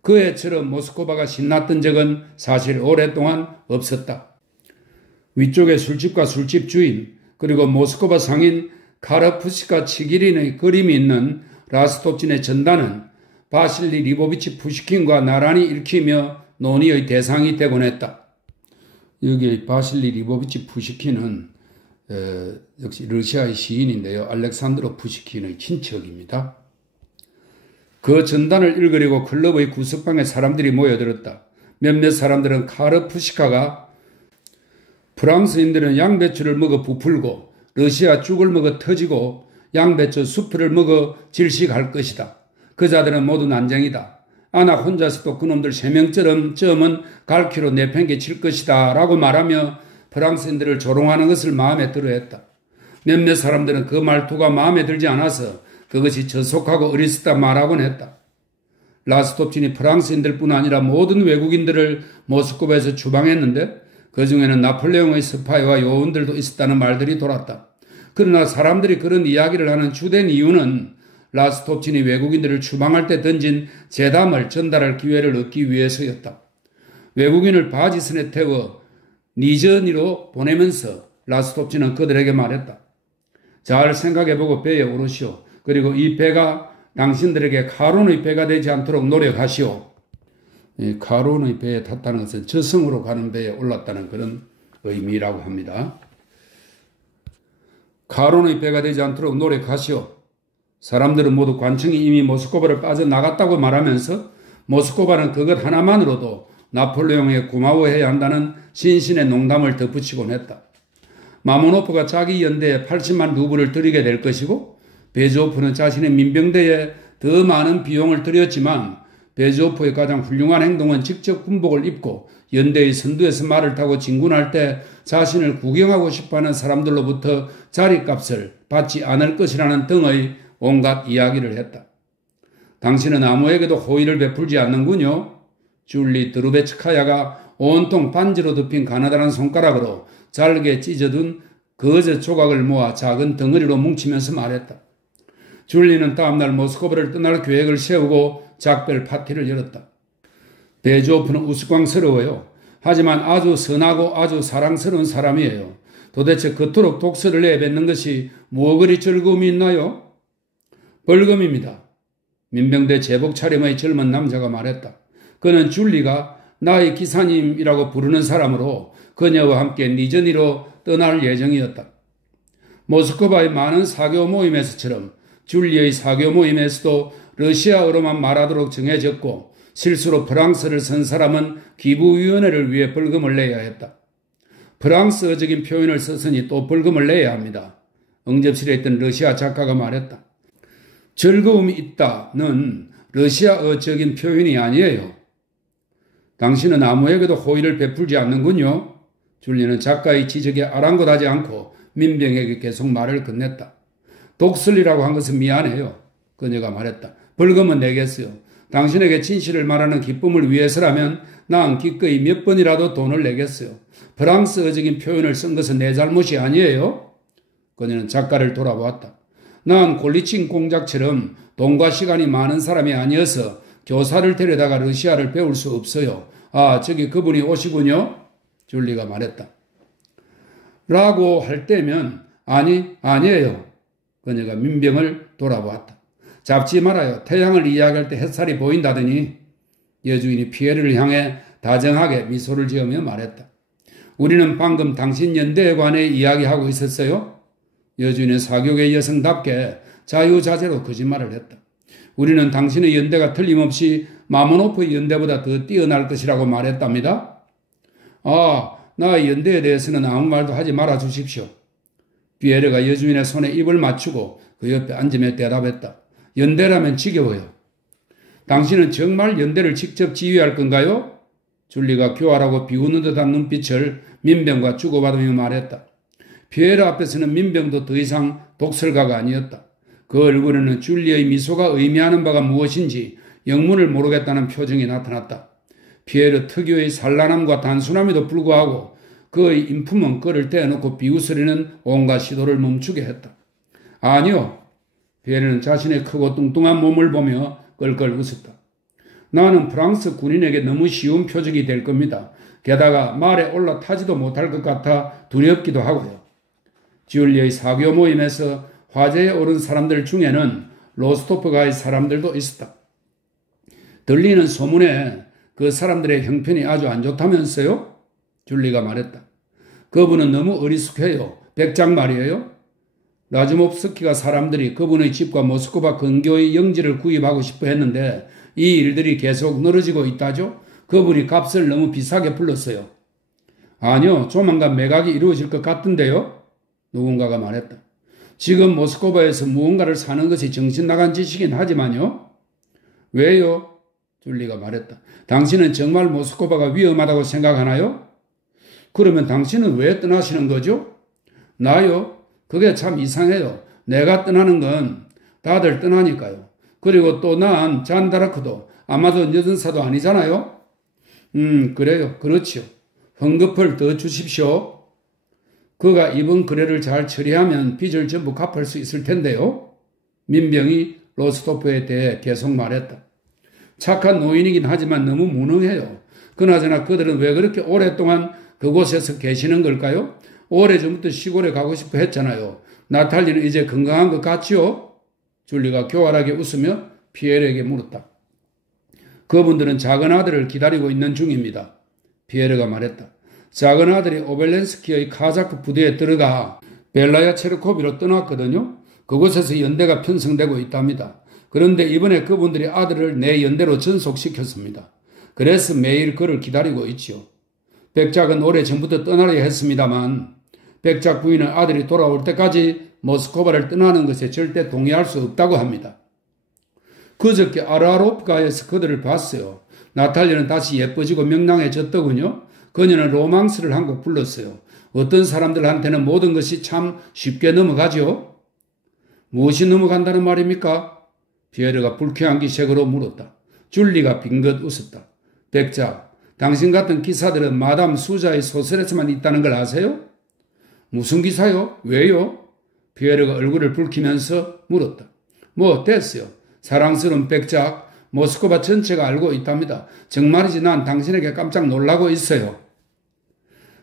그 해처럼 모스크바가 신났던 적은 사실 오랫동안 없었다. 위쪽에 술집과 술집 주인, 그리고 모스크바 상인 카라푸시카 치기린의 그림이 있는 라스톱진의 전단은 바실리 리보비치 푸시킨과 나란히 읽히며 논의의 대상이 되곤 했다. 여기 바실리 리보비치 푸시킨은 역시 러시아의 시인인데요. 알렉산드로 푸시킨의 친척입니다. 그 전단을 읽으려고 클럽의 구석방에 사람들이 모여들었다. 몇몇 사람들은 카르푸시카가 프랑스인들은 양배추를 먹어 부풀고 러시아 죽을 먹어 터지고 양배추 수프를 먹어 질식할 것이다. 그 자들은 모두 난쟁이다. 아나 혼자서도 그놈들 3명쯤은 갈퀴로 내팽개칠 것이다 라고 말하며 프랑스인들을 조롱하는 것을 마음에 들어했다. 몇몇 사람들은 그 말투가 마음에 들지 않아서 그것이 저속하고 어리석다 말하곤 했다. 라스톱진이 프랑스인들뿐 아니라 모든 외국인들을 모스크바에서 추방했는데 그 중에는 나폴레옹의 스파이와 요원들도 있었다는 말들이 돌았다. 그러나 사람들이 그런 이야기를 하는 주된 이유는 라스톱진이 외국인들을 추방할 때 던진 재담을 전달할 기회를 얻기 위해서였다. 외국인을 바지선에 태워 니저니로 보내면서 라스톱진은 그들에게 말했다. 잘 생각해보고 배에 오르시오. 그리고 이 배가 당신들에게 카론의 배가 되지 않도록 노력하시오. 카론의 배에 탔다는 것은 저승으로 가는 배에 올랐다는 그런 의미라고 합니다. 카론의 배가 되지 않도록 노력하시오. 사람들은 모두 관청이 이미 모스크바를 빠져나갔다고 말하면서 모스크바는 그것 하나만으로도 나폴레옹에 고마워해야 한다는 신신의 농담을 덧붙이곤 했다. 마모노프가 자기 연대에 80만 루블을 들이게 될 것이고 베조프는 자신의 민병대에 더 많은 비용을 들였지만 베조프의 가장 훌륭한 행동은 직접 군복을 입고 연대의 선두에서 말을 타고 진군할 때 자신을 구경하고 싶어하는 사람들로부터 자리값을 받지 않을 것이라는 등의 온갖 이야기를 했다. 당신은 아무에게도 호의를 베풀지 않는군요. 줄리 드루베츠카야가 온통 반지로 덮인 가느다란 손가락으로 잘게 찢어둔 거저 조각을 모아 작은 덩어리로 뭉치면서 말했다. 줄리는 다음날 모스크바를 떠날 계획을 세우고 작별 파티를 열었다. 베조프는 우스꽝스러워요. 하지만 아주 선하고 아주 사랑스러운 사람이에요. 도대체 그토록 독서를 내뱉는 것이 뭐 그리 즐거움이 있나요? 벌금입니다. 민병대 제복 차림의 젊은 남자가 말했다. 그는 줄리가 나의 기사님이라고 부르는 사람으로 그녀와 함께 니저니로 떠날 예정이었다. 모스크바의 많은 사교 모임에서처럼 줄리의 사교 모임에서도 러시아어로만 말하도록 정해졌고 실수로 프랑스를 쓴 사람은 기부위원회를 위해 벌금을 내야 했다. 프랑스어적인 표현을 썼으니 또 벌금을 내야 합니다. 응접실에 있던 러시아 작가가 말했다. 즐거움이 있다는 러시아어적인 표현이 아니에요. 당신은 아무에게도 호의를 베풀지 않는군요. 줄리는 작가의 지적에 아랑곳하지 않고 민병에게 계속 말을 건넸다. 독설이라고 한 것은 미안해요. 그녀가 말했다. 벌금은 내겠어요. 당신에게 진실을 말하는 기쁨을 위해서라면 난 기꺼이 몇 번이라도 돈을 내겠어요. 프랑스어적인 표현을 쓴 것은 내 잘못이 아니에요. 그녀는 작가를 돌아보았다. 난 골리친 공작처럼 돈과 시간이 많은 사람이 아니어서 교사를 데려다가 러시아를 배울 수 없어요. 아, 저기 그분이 오시군요. 줄리가 말했다. 라고 할 때면 아니에요. 그녀가 민병을 돌아보았다. 잡지 말아요. 태양을 이야기할 때 햇살이 보인다더니 여주인이 피에르를 향해 다정하게 미소를 지으며 말했다. 우리는 방금 당신 연대에 관해 이야기하고 있었어요. 여주인은 사교계 여성답게 자유자재로 거짓말을 했다. 우리는 당신의 연대가 틀림없이 마모노프 연대보다 더 뛰어날 것이라고 말했답니다. 아, 나의 연대에 대해서는 아무 말도 하지 말아 주십시오. 피에르가 여주인의 손에 입을 맞추고 그 옆에 앉으며 대답했다. 연대라면 지겨워요. 당신은 정말 연대를 직접 지휘할 건가요? 줄리가 교활하고 비웃는 듯한 눈빛을 민병과 주고받으며 말했다. 피에르 앞에서는 민병도 더 이상 독설가가 아니었다. 그 얼굴에는 줄리의 미소가 의미하는 바가 무엇인지 영문을 모르겠다는 표정이 나타났다. 피에르 특유의 산란함과 단순함에도 불구하고 그의 인품은 그를 떼어놓고 비웃으려는 온갖 시도를 멈추게 했다. 아니요. 피에르는 자신의 크고 뚱뚱한 몸을 보며 껄껄 웃었다. 나는 프랑스 군인에게 너무 쉬운 표적이 될 겁니다. 게다가 말에 올라타지도 못할 것 같아 두렵기도 하고요. 줄리의 사교 모임에서 화제에 오른 사람들 중에는 로스토프가의 사람들도 있었다. 들리는 소문에 그 사람들의 형편이 아주 안 좋다면서요? 줄리가 말했다. 그분은 너무 어리숙해요. 백작 말이에요. 라즈모프스키가 사람들이 그분의 집과 모스크바 근교의 영지를 구입하고 싶어 했는데 이 일들이 계속 늘어지고 있다죠? 그분이 값을 너무 비싸게 불렀어요. 아니요, 조만간 매각이 이루어질 것 같은데요? 누군가가 말했다. 지금 모스크바에서 무언가를 사는 것이 정신 나간 짓이긴 하지만요. 왜요? 줄리가 말했다. 당신은 정말 모스크바가 위험하다고 생각하나요? 그러면 당신은 왜 떠나시는 거죠? 나요? 그게 참 이상해요. 내가 떠나는 건 다들 떠나니까요. 그리고 또 난 잔다라크도 아마도 여전사도 아니잖아요. 그래요. 그렇지요. 헌금을 더 주십시오. 그가 이번 거래를 잘 처리하면 빚을 전부 갚을 수 있을 텐데요. 민병이 로스토프에 대해 계속 말했다. 착한 노인이긴 하지만 너무 무능해요. 그나저나 그들은 왜 그렇게 오랫동안 그곳에서 계시는 걸까요? 오래전부터 시골에 가고 싶어 했잖아요. 나탈리는 이제 건강한 것 같지요? 줄리가 교활하게 웃으며 피에르에게 물었다. 그분들은 작은 아들을 기다리고 있는 중입니다. 피에르가 말했다. 작은 아들이 오벨렌스키의 카자크 부대에 들어가 벨라야 체르코비로 떠났거든요. 그곳에서 연대가 편성되고 있답니다. 그런데 이번에 그분들이 아들을 내 연대로 전속시켰습니다. 그래서 매일 그를 기다리고 있지요. 백작은 오래전부터 떠나려 했습니다만 백작 부인은 아들이 돌아올 때까지 모스크바를 떠나는 것에 절대 동의할 수 없다고 합니다. 그저께 아라로프가에서 그들을 봤어요. 나탈리는 다시 예뻐지고 명랑해졌더군요. 그녀는 로망스를 한 곡 불렀어요. 어떤 사람들한테는 모든 것이 참 쉽게 넘어가죠. 무엇이 넘어간다는 말입니까? 피에르가 불쾌한 기색으로 물었다. 줄리가 빙긋 웃었다. 백작, 당신 같은 기사들은 마담 수자의 소설에서만 있다는 걸 아세요? 무슨 기사요? 왜요? 피에르가 얼굴을 붉히면서 물었다. 뭐 됐어요. 사랑스러운 백작, 모스크바 전체가 알고 있답니다. 정말이지 난 당신에게 깜짝 놀라고 있어요.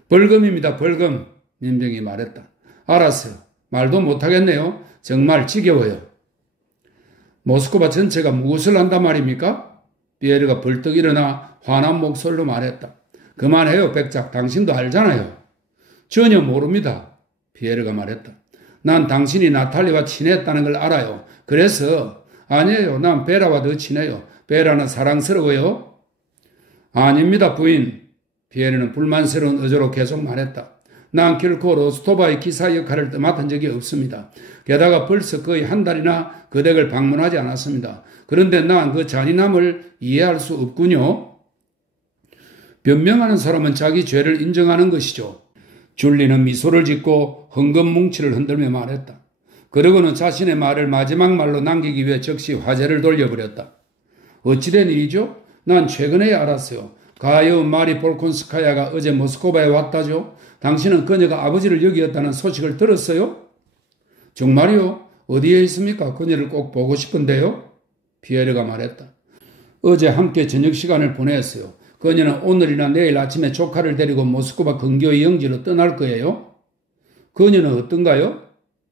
벌금입니다. 벌금. 민병이 말했다. 알았어요. 말도 못하겠네요. 정말 지겨워요. 모스크바 전체가 무엇을 한단 말입니까? 피에르가 벌떡 일어나 화난 목소리로 말했다. 그만해요, 백작. 당신도 알잖아요. 전혀 모릅니다. 피에르가 말했다. 난 당신이 나탈리와 친했다는 걸 알아요. 그래서 아니에요. 난 베라와 더 친해요. 베라는 사랑스러워요. 아닙니다, 부인. 피에르는 불만스러운 어조로 계속 말했다. 난 결코 로스토바의 기사 역할을 맡은 적이 없습니다. 게다가 벌써 거의 한 달이나 그 댁을 방문하지 않았습니다. 그런데 난 그 잔인함을 이해할 수 없군요. 변명하는 사람은 자기 죄를 인정하는 것이죠. 줄리는 미소를 짓고 흥금 뭉치를 흔들며 말했다. 그러고는 자신의 말을 마지막 말로 남기기 위해 즉시 화제를 돌려버렸다. 어찌된 일이죠? 난 최근에야 알았어요. 가여운 마리 볼콘스카야가 어제 모스크바에 왔다죠? 당신은 그녀가 아버지를 여기었다는 소식을 들었어요? 정말요? 어디에 있습니까? 그녀를 꼭 보고 싶은데요? 피에르가 말했다. 어제 함께 저녁 시간을 보냈어요. 그녀는 오늘이나 내일 아침에 조카를 데리고 모스크바 근교의 영지로 떠날 거예요. 그녀는 어떤가요?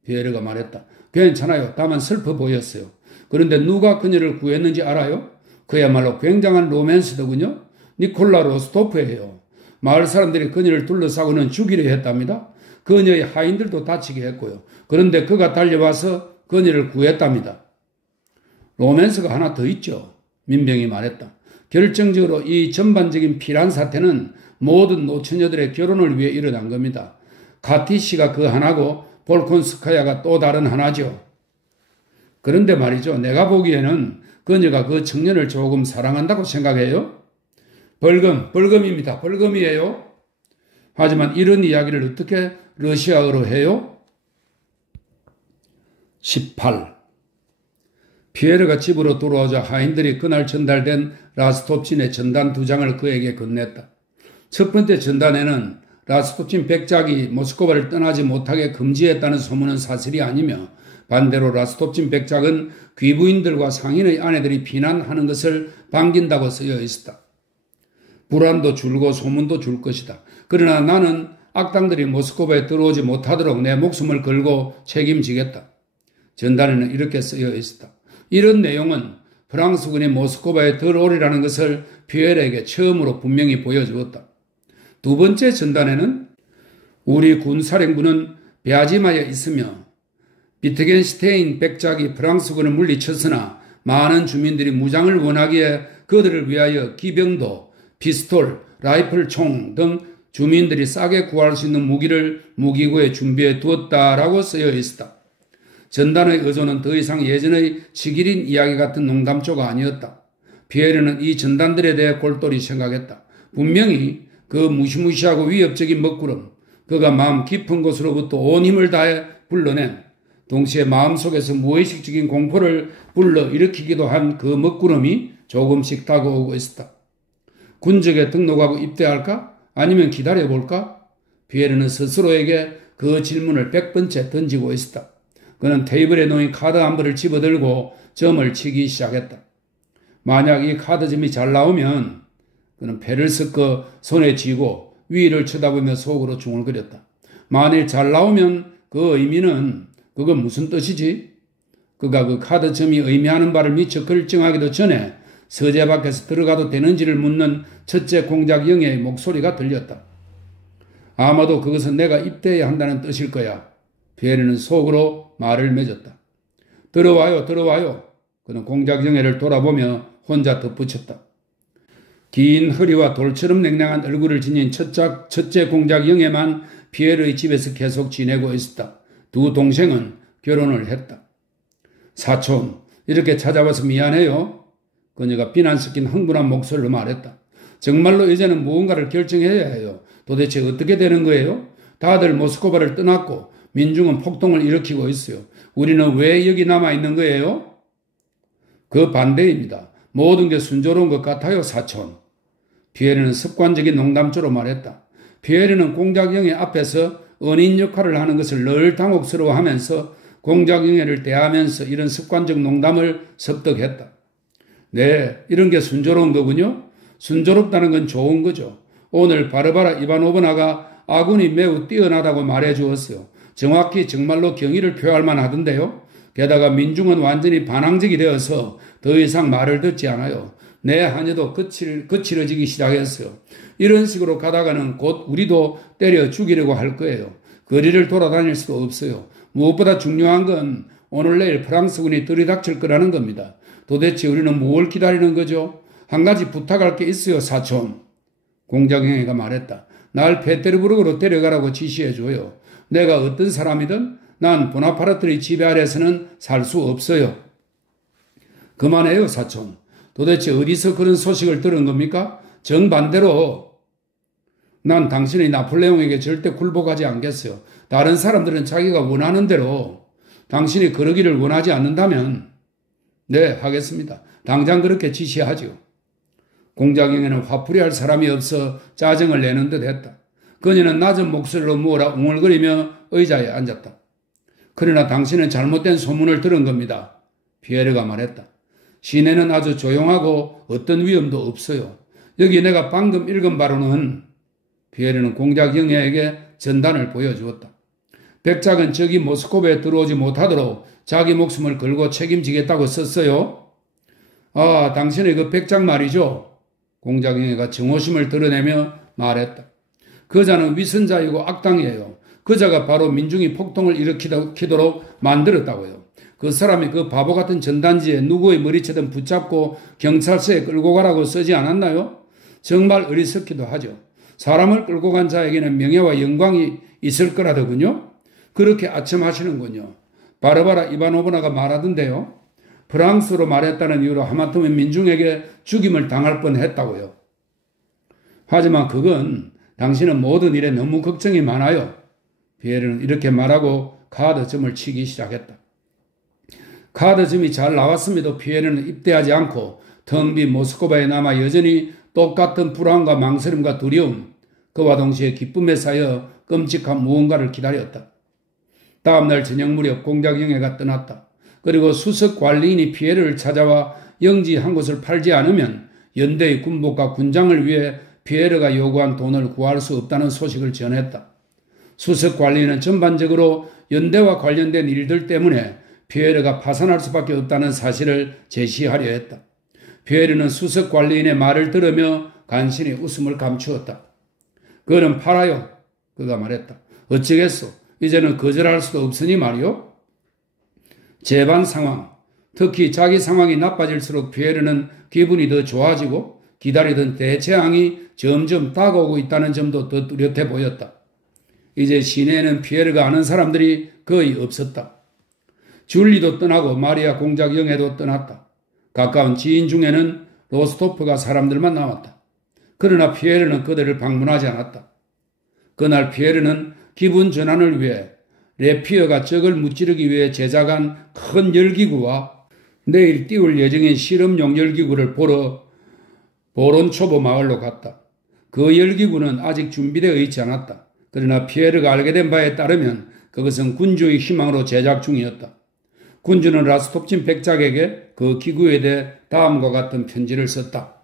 피에르가 말했다. 괜찮아요. 다만 슬퍼 보였어요. 그런데 누가 그녀를 구했는지 알아요? 그야말로 굉장한 로맨스더군요. 니콜라 로스토프예요. 마을 사람들이 그녀를 둘러싸고는 죽이려 했답니다. 그녀의 하인들도 다치게 했고요. 그런데 그가 달려와서 그녀를 구했답니다. 로맨스가 하나 더 있죠. 민병이 말했다. 결정적으로 이 전반적인 피란 사태는 모든 노처녀들의 결혼을 위해 일어난 겁니다. 카티 씨가 그 하나고 볼콘스카야가 또 다른 하나죠. 그런데 말이죠. 내가 보기에는 그녀가 그 청년을 조금 사랑한다고 생각해요. 벌금입니다. 벌금이에요. 하지만 이런 이야기를 어떻게 러시아어로 해요? 18. 피에르가 집으로 돌아오자 하인들이 그날 전달된 라스톱친의 전단 2장을 그에게 건넸다. 첫 번째 전단에는 라스톱친 백작이 모스크바를 떠나지 못하게 금지했다는 소문은 사실이 아니며 반대로 라스톱친 백작은 귀부인들과 상인의 아내들이 피난하는 것을 반긴다고 쓰여 있었다. 불안도 줄고 소문도 줄 것이다. 그러나 나는 악당들이 모스크바에 들어오지 못하도록 내 목숨을 걸고 책임지겠다. 전단에는 이렇게 쓰여 있었다. 이런 내용은 프랑스군이 모스크바에 들어오리라는 것을 피에르에게 처음으로 분명히 보여주었다. 두 번째 전단에는 우리 군사령부는 베아지마에 있으며 비트겐슈테인 백작이 프랑스군을 물리쳤으나 많은 주민들이 무장을 원하기에 그들을 위하여 기병도, 피스톨, 라이플 총 등 주민들이 싸게 구할 수 있는 무기를 무기고에 준비해 두었다라고 쓰여 있었다. 전단의 의도는 더 이상 예전의 치기린 이야기 같은 농담조가 아니었다. 피에르는 이 전단들에 대해 골똘히 생각했다. 분명히 그 무시무시하고 위협적인 먹구름, 그가 마음 깊은 곳으로부터 온 힘을 다해 불러낸, 동시에 마음속에서 무의식적인 공포를 불러일으키기도 한 그 먹구름이 조금씩 다가오고 있었다. 군적에 등록하고 입대할까? 아니면 기다려볼까? 피에르는 스스로에게 그 질문을 100번째 던지고 있었다. 그는 테이블에 놓인 카드 한 벌을 집어들고 점을 치기 시작했다. 만약 이 카드점이 잘 나오면 그는 패를 섞어 손에 쥐고 위를 쳐다보며 속으로 중얼거렸다. 만일 잘 나오면 그 의미는 그건 무슨 뜻이지? 그가 그 카드점이 의미하는 바를 미처 결정하기도 전에 서재 밖에서 들어가도 되는지를 묻는 첫째 공작 영예의 목소리가 들렸다. 아마도 그것은 내가 입대해야 한다는 뜻일 거야. 피에르는 속으로 말을 맺었다. 들어와요, 들어와요. 그는 공작 영예를 돌아보며 혼자 덧붙였다. 긴 허리와 돌처럼 냉랭한 얼굴을 지닌 첫째 공작 영예만 피에르의 집에서 계속 지내고 있었다. 두 동생은 결혼을 했다. 사촌, 이렇게 찾아와서 미안해요. 그녀가 비난 섞인 흥분한 목소리로 말했다. 정말로 이제는 무언가를 결정해야 해요. 도대체 어떻게 되는 거예요? 다들 모스크바를 떠났고 민중은 폭동을 일으키고 있어요. 우리는 왜 여기 남아있는 거예요? 그 반대입니다. 모든 게 순조로운 것 같아요, 사촌. 피에르는 습관적인 농담조로 말했다. 피에르는 공작영예 앞에서 은인 역할을 하는 것을 늘 당혹스러워하면서 공작영예를 대하면서 이런 습관적 농담을 습득했다. 네, 이런 게 순조로운 거군요. 순조롭다는 건 좋은 거죠. 오늘 바르바라 이바노브나가 아군이 매우 뛰어나다고 말해 주었어요. 정확히 정말로 경의를 표할 만하던데요. 게다가 민중은 완전히 반항적이 되어서 더 이상 말을 듣지 않아요. 내 한여도 거칠어지기 시작했어요. 이런 식으로 가다가는 곧 우리도 때려 죽이려고 할 거예요. 거리를 돌아다닐 수도 없어요. 무엇보다 중요한 건 오늘 내일 프랑스군이 들이닥칠 거라는 겁니다. 도대체 우리는 뭘 기다리는 거죠? 한 가지 부탁할 게 있어요, 사촌. 공작영애가 말했다. 날 페테르부르크로 데려가라고 지시해줘요. 내가 어떤 사람이든 난 보나파르트의 지배 아래서는 살 수 없어요. 그만해요, 사촌. 도대체 어디서 그런 소식을 들은 겁니까? 정반대로 난 당신이 나폴레옹에게 절대 굴복하지 않겠어요. 다른 사람들은 자기가 원하는 대로 당신이 그러기를 원하지 않는다면 네, 하겠습니다. 당장 그렇게 지시하죠. 공작영애는 화풀이할 사람이 없어 짜증을 내는 듯 했다. 그녀는 낮은 목소리로 뭐라 웅얼거리며 의자에 앉았다. 그러나 당신은 잘못된 소문을 들은 겁니다. 피에르가 말했다. 시내는 아주 조용하고 어떤 위험도 없어요. 여기 내가 방금 읽은 바로는 피에르는 공작영애에게 전단을 보여주었다. 백작은 저기 모스크바에 들어오지 못하도록 자기 목숨을 걸고 책임지겠다고 썼어요. 아, 당신의 그 백작 말이죠. 공작영애가 정오심을 드러내며 말했다. 그자는 위선자이고 악당이에요. 그자가 바로 민중이 폭동을 일으키도록 만들었다고요. 그 사람이 그 바보 같은 전단지에 누구의 머리채든 붙잡고 경찰서에 끌고 가라고 쓰지 않았나요? 정말 어리석기도 하죠. 사람을 끌고 간 자에게는 명예와 영광이 있을 거라더군요. 그렇게 아첨하시는군요. 바르바라 이바노브나가 말하던데요. 프랑스로 말했다는 이유로 하마터면 민중에게 죽임을 당할 뻔했다고요. 하지만 그건 당신은 모든 일에 너무 걱정이 많아요. 피에르는 이렇게 말하고 카드점을 치기 시작했다. 카드점이 잘 나왔음에도 피에르는 입대하지 않고 텅 빈 모스크바에 남아 여전히 똑같은 불안과 망설임과 두려움, 그와 동시에 기쁨에 쌓여 끔찍한 무언가를 기다렸다. 다음날 저녁 무렵 공작영애가 떠났다. 그리고 수석 관리인이 피에르를 찾아와 영지한 곳을 팔지 않으면 연대의 군복과 군장을 위해 피에르가 요구한 돈을 구할 수 없다는 소식을 전했다. 수석 관리인은 전반적으로 연대와 관련된 일들 때문에 피에르가 파산할 수밖에 없다는 사실을 제시하려 했다. 피에르는 수석 관리인의 말을 들으며 간신히 웃음을 감추었다. 그는 팔아요. 그가 말했다. 어쩌겠소. 이제는 거절할 수도 없으니 말이요. 재반 상황, 특히 자기 상황이 나빠질수록 피에르는 기분이 더 좋아지고 기다리던 대재앙이 점점 다가오고 있다는 점도 더 뚜렷해 보였다. 이제 시내에는 피에르가 아는 사람들이 거의 없었다. 줄리도 떠나고 마리아 공작영애도 떠났다. 가까운 지인 중에는 로스토프가 사람들만 남았다. 그러나 피에르는 그들을 방문하지 않았다. 그날 피에르는 기분 전환을 위해 레피어가 적을 무찌르기 위해 제작한 큰 열기구와 내일 띄울 예정인 실험용 열기구를 보러 보론초보 마을로 갔다. 그 열기구는 아직 준비되어 있지 않았다. 그러나 피에르가 알게 된 바에 따르면 그것은 군주의 희망으로 제작 중이었다. 군주는 라스톱친 백작에게 그 기구에 대해 다음과 같은 편지를 썼다.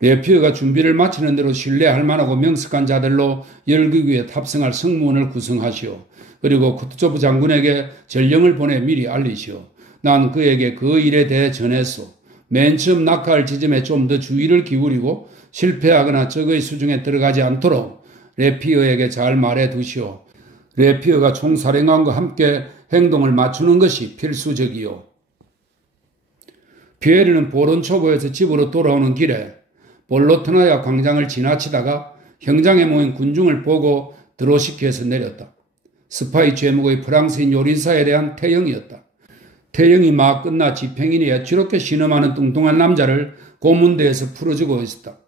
레피어가 준비를 마치는 대로 신뢰할 만하고 명석한 자들로 열기구에 탑승할 승무원을 구성하시오. 그리고 쿠투조프 장군에게 전령을 보내 미리 알리시오. 난 그에게 그 일에 대해 전했소. 맨 처음 낙하할 지점에 좀 더 주의를 기울이고 실패하거나 적의 수중에 들어가지 않도록 레피어에게 잘 말해 두시오. 레피어가 총사령관과 함께 행동을 맞추는 것이 필수적이요. 피에르는 보론초보에서 집으로 돌아오는 길에 볼로트나야 광장을 지나치다가 형장에 모인 군중을 보고 드로시키에서 내렸다. 스파이 제목의 프랑스인 요리사에 대한 태형이었다. 태형이 막 끝나 집행인이 애처롭게 신음하는 뚱뚱한 남자를 고문대에서 풀어주고 있었다.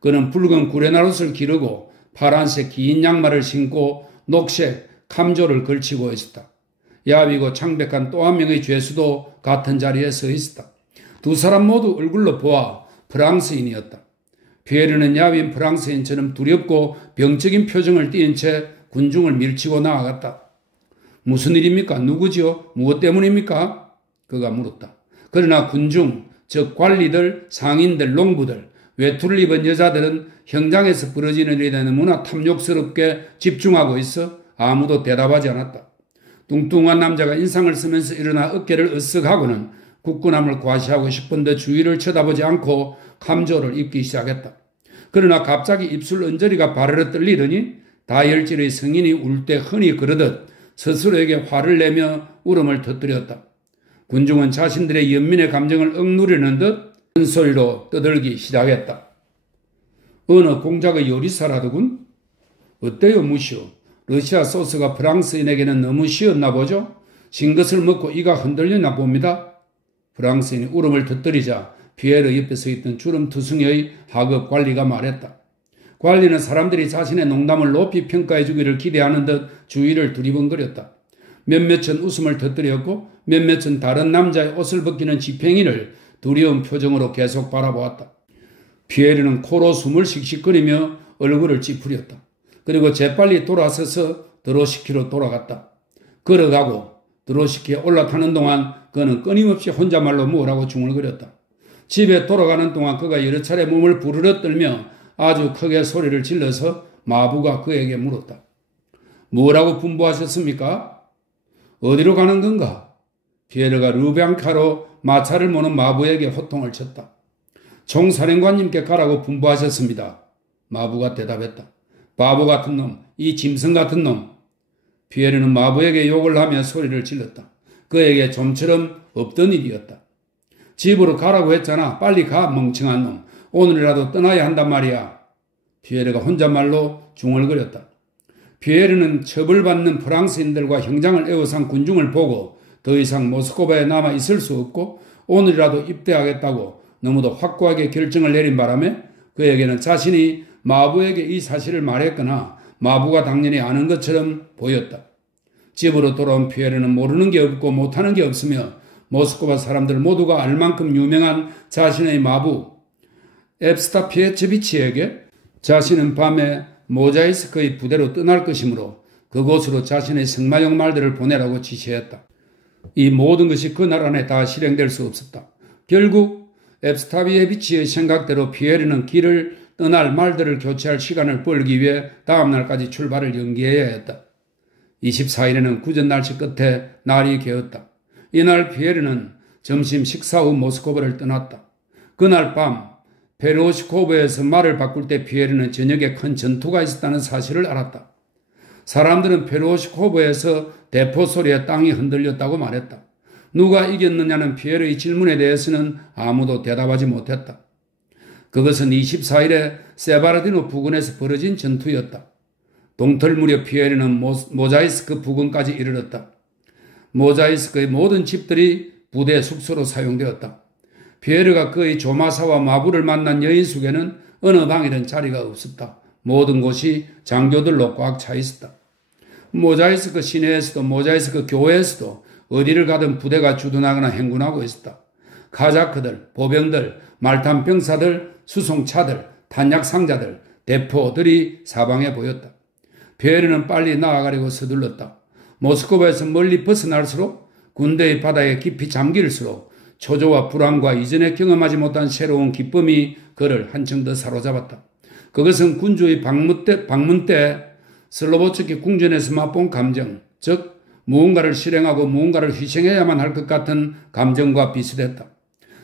그는 붉은 구레나룻을 기르고 파란색 긴 양말을 신고 녹색 감조를 걸치고 있었다. 야비고 창백한 또 한 명의 죄수도 같은 자리에 서 있었다. 두 사람 모두 얼굴로 보아 프랑스인이었다. 피에르는 야윈 프랑스인처럼 두렵고 병적인 표정을 띠은 채 군중을 밀치고 나아갔다. 무슨 일입니까? 누구지요? 무엇 때문입니까? 그가 물었다. 그러나 군중, 즉 관리들, 상인들, 농부들, 외투를 입은 여자들은 현장에서 벌어지는 일에 너무나 탐욕스럽게 집중하고 있어 아무도 대답하지 않았다. 뚱뚱한 남자가 인상을 쓰면서 일어나 어깨를 으쓱하고는 굳건함을 과시하고 싶은 듯 주위를 쳐다보지 않고 감조를 입기 시작했다. 그러나 갑자기 입술 언저리가 바르르 떨리더니 다혈질의 성인이 울 때 흔히 그러듯 스스로에게 화를 내며 울음을 터뜨렸다. 군중은 자신들의 연민의 감정을 억누르는 듯 큰 소리로 떠들기 시작했다. 어느 공작의 요리사라더군? 어때요, 무시오? 러시아 소스가 프랑스인에게는 너무 쉬었나 보죠? 신 것을 먹고 이가 흔들렸나 봅니다. 프랑스인이 울음을 터뜨리자 피에르 옆에 서 있던 주름투성이의 하급 관리가 말했다. 관리는 사람들이 자신의 농담을 높이 평가해 주기를 기대하는 듯 주위를 두리번거렸다. 몇몇은 웃음을 터뜨렸고 몇몇은 다른 남자의 옷을 벗기는 집행인을 두려운 표정으로 계속 바라보았다. 피에르는 코로 숨을 씩씩거리며 얼굴을 찌푸렸다. 그리고 재빨리 돌아서서 드로시키로 돌아갔다. 걸어가고 드로시키에 올라타는 동안 그는 끊임없이 혼자말로 뭐라고 중얼거렸다. 집에 돌아가는 동안 그가 여러 차례 몸을 부르르 떨며 아주 크게 소리를 질러서 마부가 그에게 물었다. 뭐라고 분부하셨습니까? 어디로 가는 건가? 피에르가 르비앙카로 마차를 모는 마부에게 호통을 쳤다. 총사령관님께 가라고 분부하셨습니다. 마부가 대답했다. 바보 같은 놈, 이 짐승 같은 놈. 피에르는 마부에게 욕을 하며 소리를 질렀다. 그에게 좀처럼 없던 일이었다. 집으로 가라고 했잖아. 빨리 가, 멍청한 놈. 오늘이라도 떠나야 한단 말이야. 피에르가 혼잣말로 중얼거렸다. 피에르는 처벌받는 프랑스인들과 형장을 에워싼 군중을 보고 더 이상 모스크바에 남아 있을 수 없고 오늘이라도 입대하겠다고 너무도 확고하게 결정을 내린 바람에 그에게는 자신이 마부에게 이 사실을 말했거나 마부가 당연히 아는 것처럼 보였다. 집으로 돌아온 피에르는 모르는 게 없고 못하는 게 없으며 모스크바 사람들 모두가 알 만큼 유명한 자신의 마부 엡스타피에체비치에게 자신은 밤에 모자이스크의 부대로 떠날 것이므로 그곳으로 자신의 승마용 말들을 보내라고 지시했다. 이 모든 것이 그날 안에 다 실행될 수 없었다. 결국 엡스타피에비치의 생각대로 피에르는 길을 떠날 말들을 교체할 시간을 벌기 위해 다음 날까지 출발을 연기해야 했다. 24일에는 굳은 날씨 끝에 날이 개었다. 이날 피에르는 점심 식사 후 모스크바를 떠났다. 그날 밤 페로시코브에서 말을 바꿀 때 피에르는 저녁에 큰 전투가 있었다는 사실을 알았다. 사람들은 페로시코브에서 대포 소리에 땅이 흔들렸다고 말했다. 누가 이겼느냐는 피에르의 질문에 대해서는 아무도 대답하지 못했다. 그것은 24일에 세바르디노 부근에서 벌어진 전투였다. 동틀 무렵 피에르는 모자이스크 부근까지 이르렀다. 모자이스크의 모든 집들이 부대 숙소로 사용되었다. 피에르가 그의 조마사와 마부를 만난 여인숙에는 어느 방에는 자리가 없었다. 모든 곳이 장교들로 꽉 차 있었다. 모자이스크 시내에서도 모자이스크 교회에서도 어디를 가든 부대가 주둔하거나 행군하고 있었다. 카자크들, 보병들, 말탄 병사들, 수송차들, 탄약 상자들, 대포들이 사방에 보였다. 피에르는 빨리 나아가려고 서둘렀다. 모스크바에서 멀리 벗어날수록 군대의 바다에 깊이 잠길수록 초조와 불안과 이전에 경험하지 못한 새로운 기쁨이 그를 한층 더 사로잡았다. 그것은 군주의 방문 때 슬로보츠키 궁전에서 맛본 감정, 즉 무언가를 실행하고 무언가를 희생해야만 할 것 같은 감정과 비슷했다.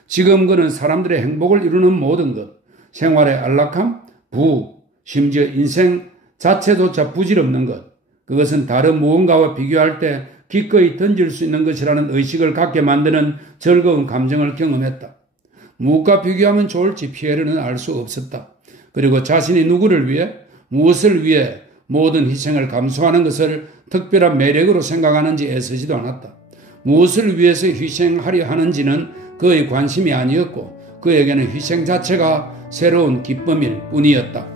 지금 그는 사람들의 행복을 이루는 모든 것, 생활의 안락함, 부귀, 심지어 인생 자체조차 부질없는 것, 그것은 다른 무언가와 비교할 때 기꺼이 던질 수 있는 것이라는 의식을 갖게 만드는 즐거운 감정을 경험했다. 무엇과 비교하면 좋을지 피에르는 알 수 없었다. 그리고 자신이 누구를 위해, 무엇을 위해 모든 희생을 감수하는 것을 특별한 매력으로 생각하는지 애쓰지도 않았다. 무엇을 위해서 희생하려 하는지는 그의 관심이 아니었고 그에게는 희생 자체가 새로운 기쁨일 뿐이었다.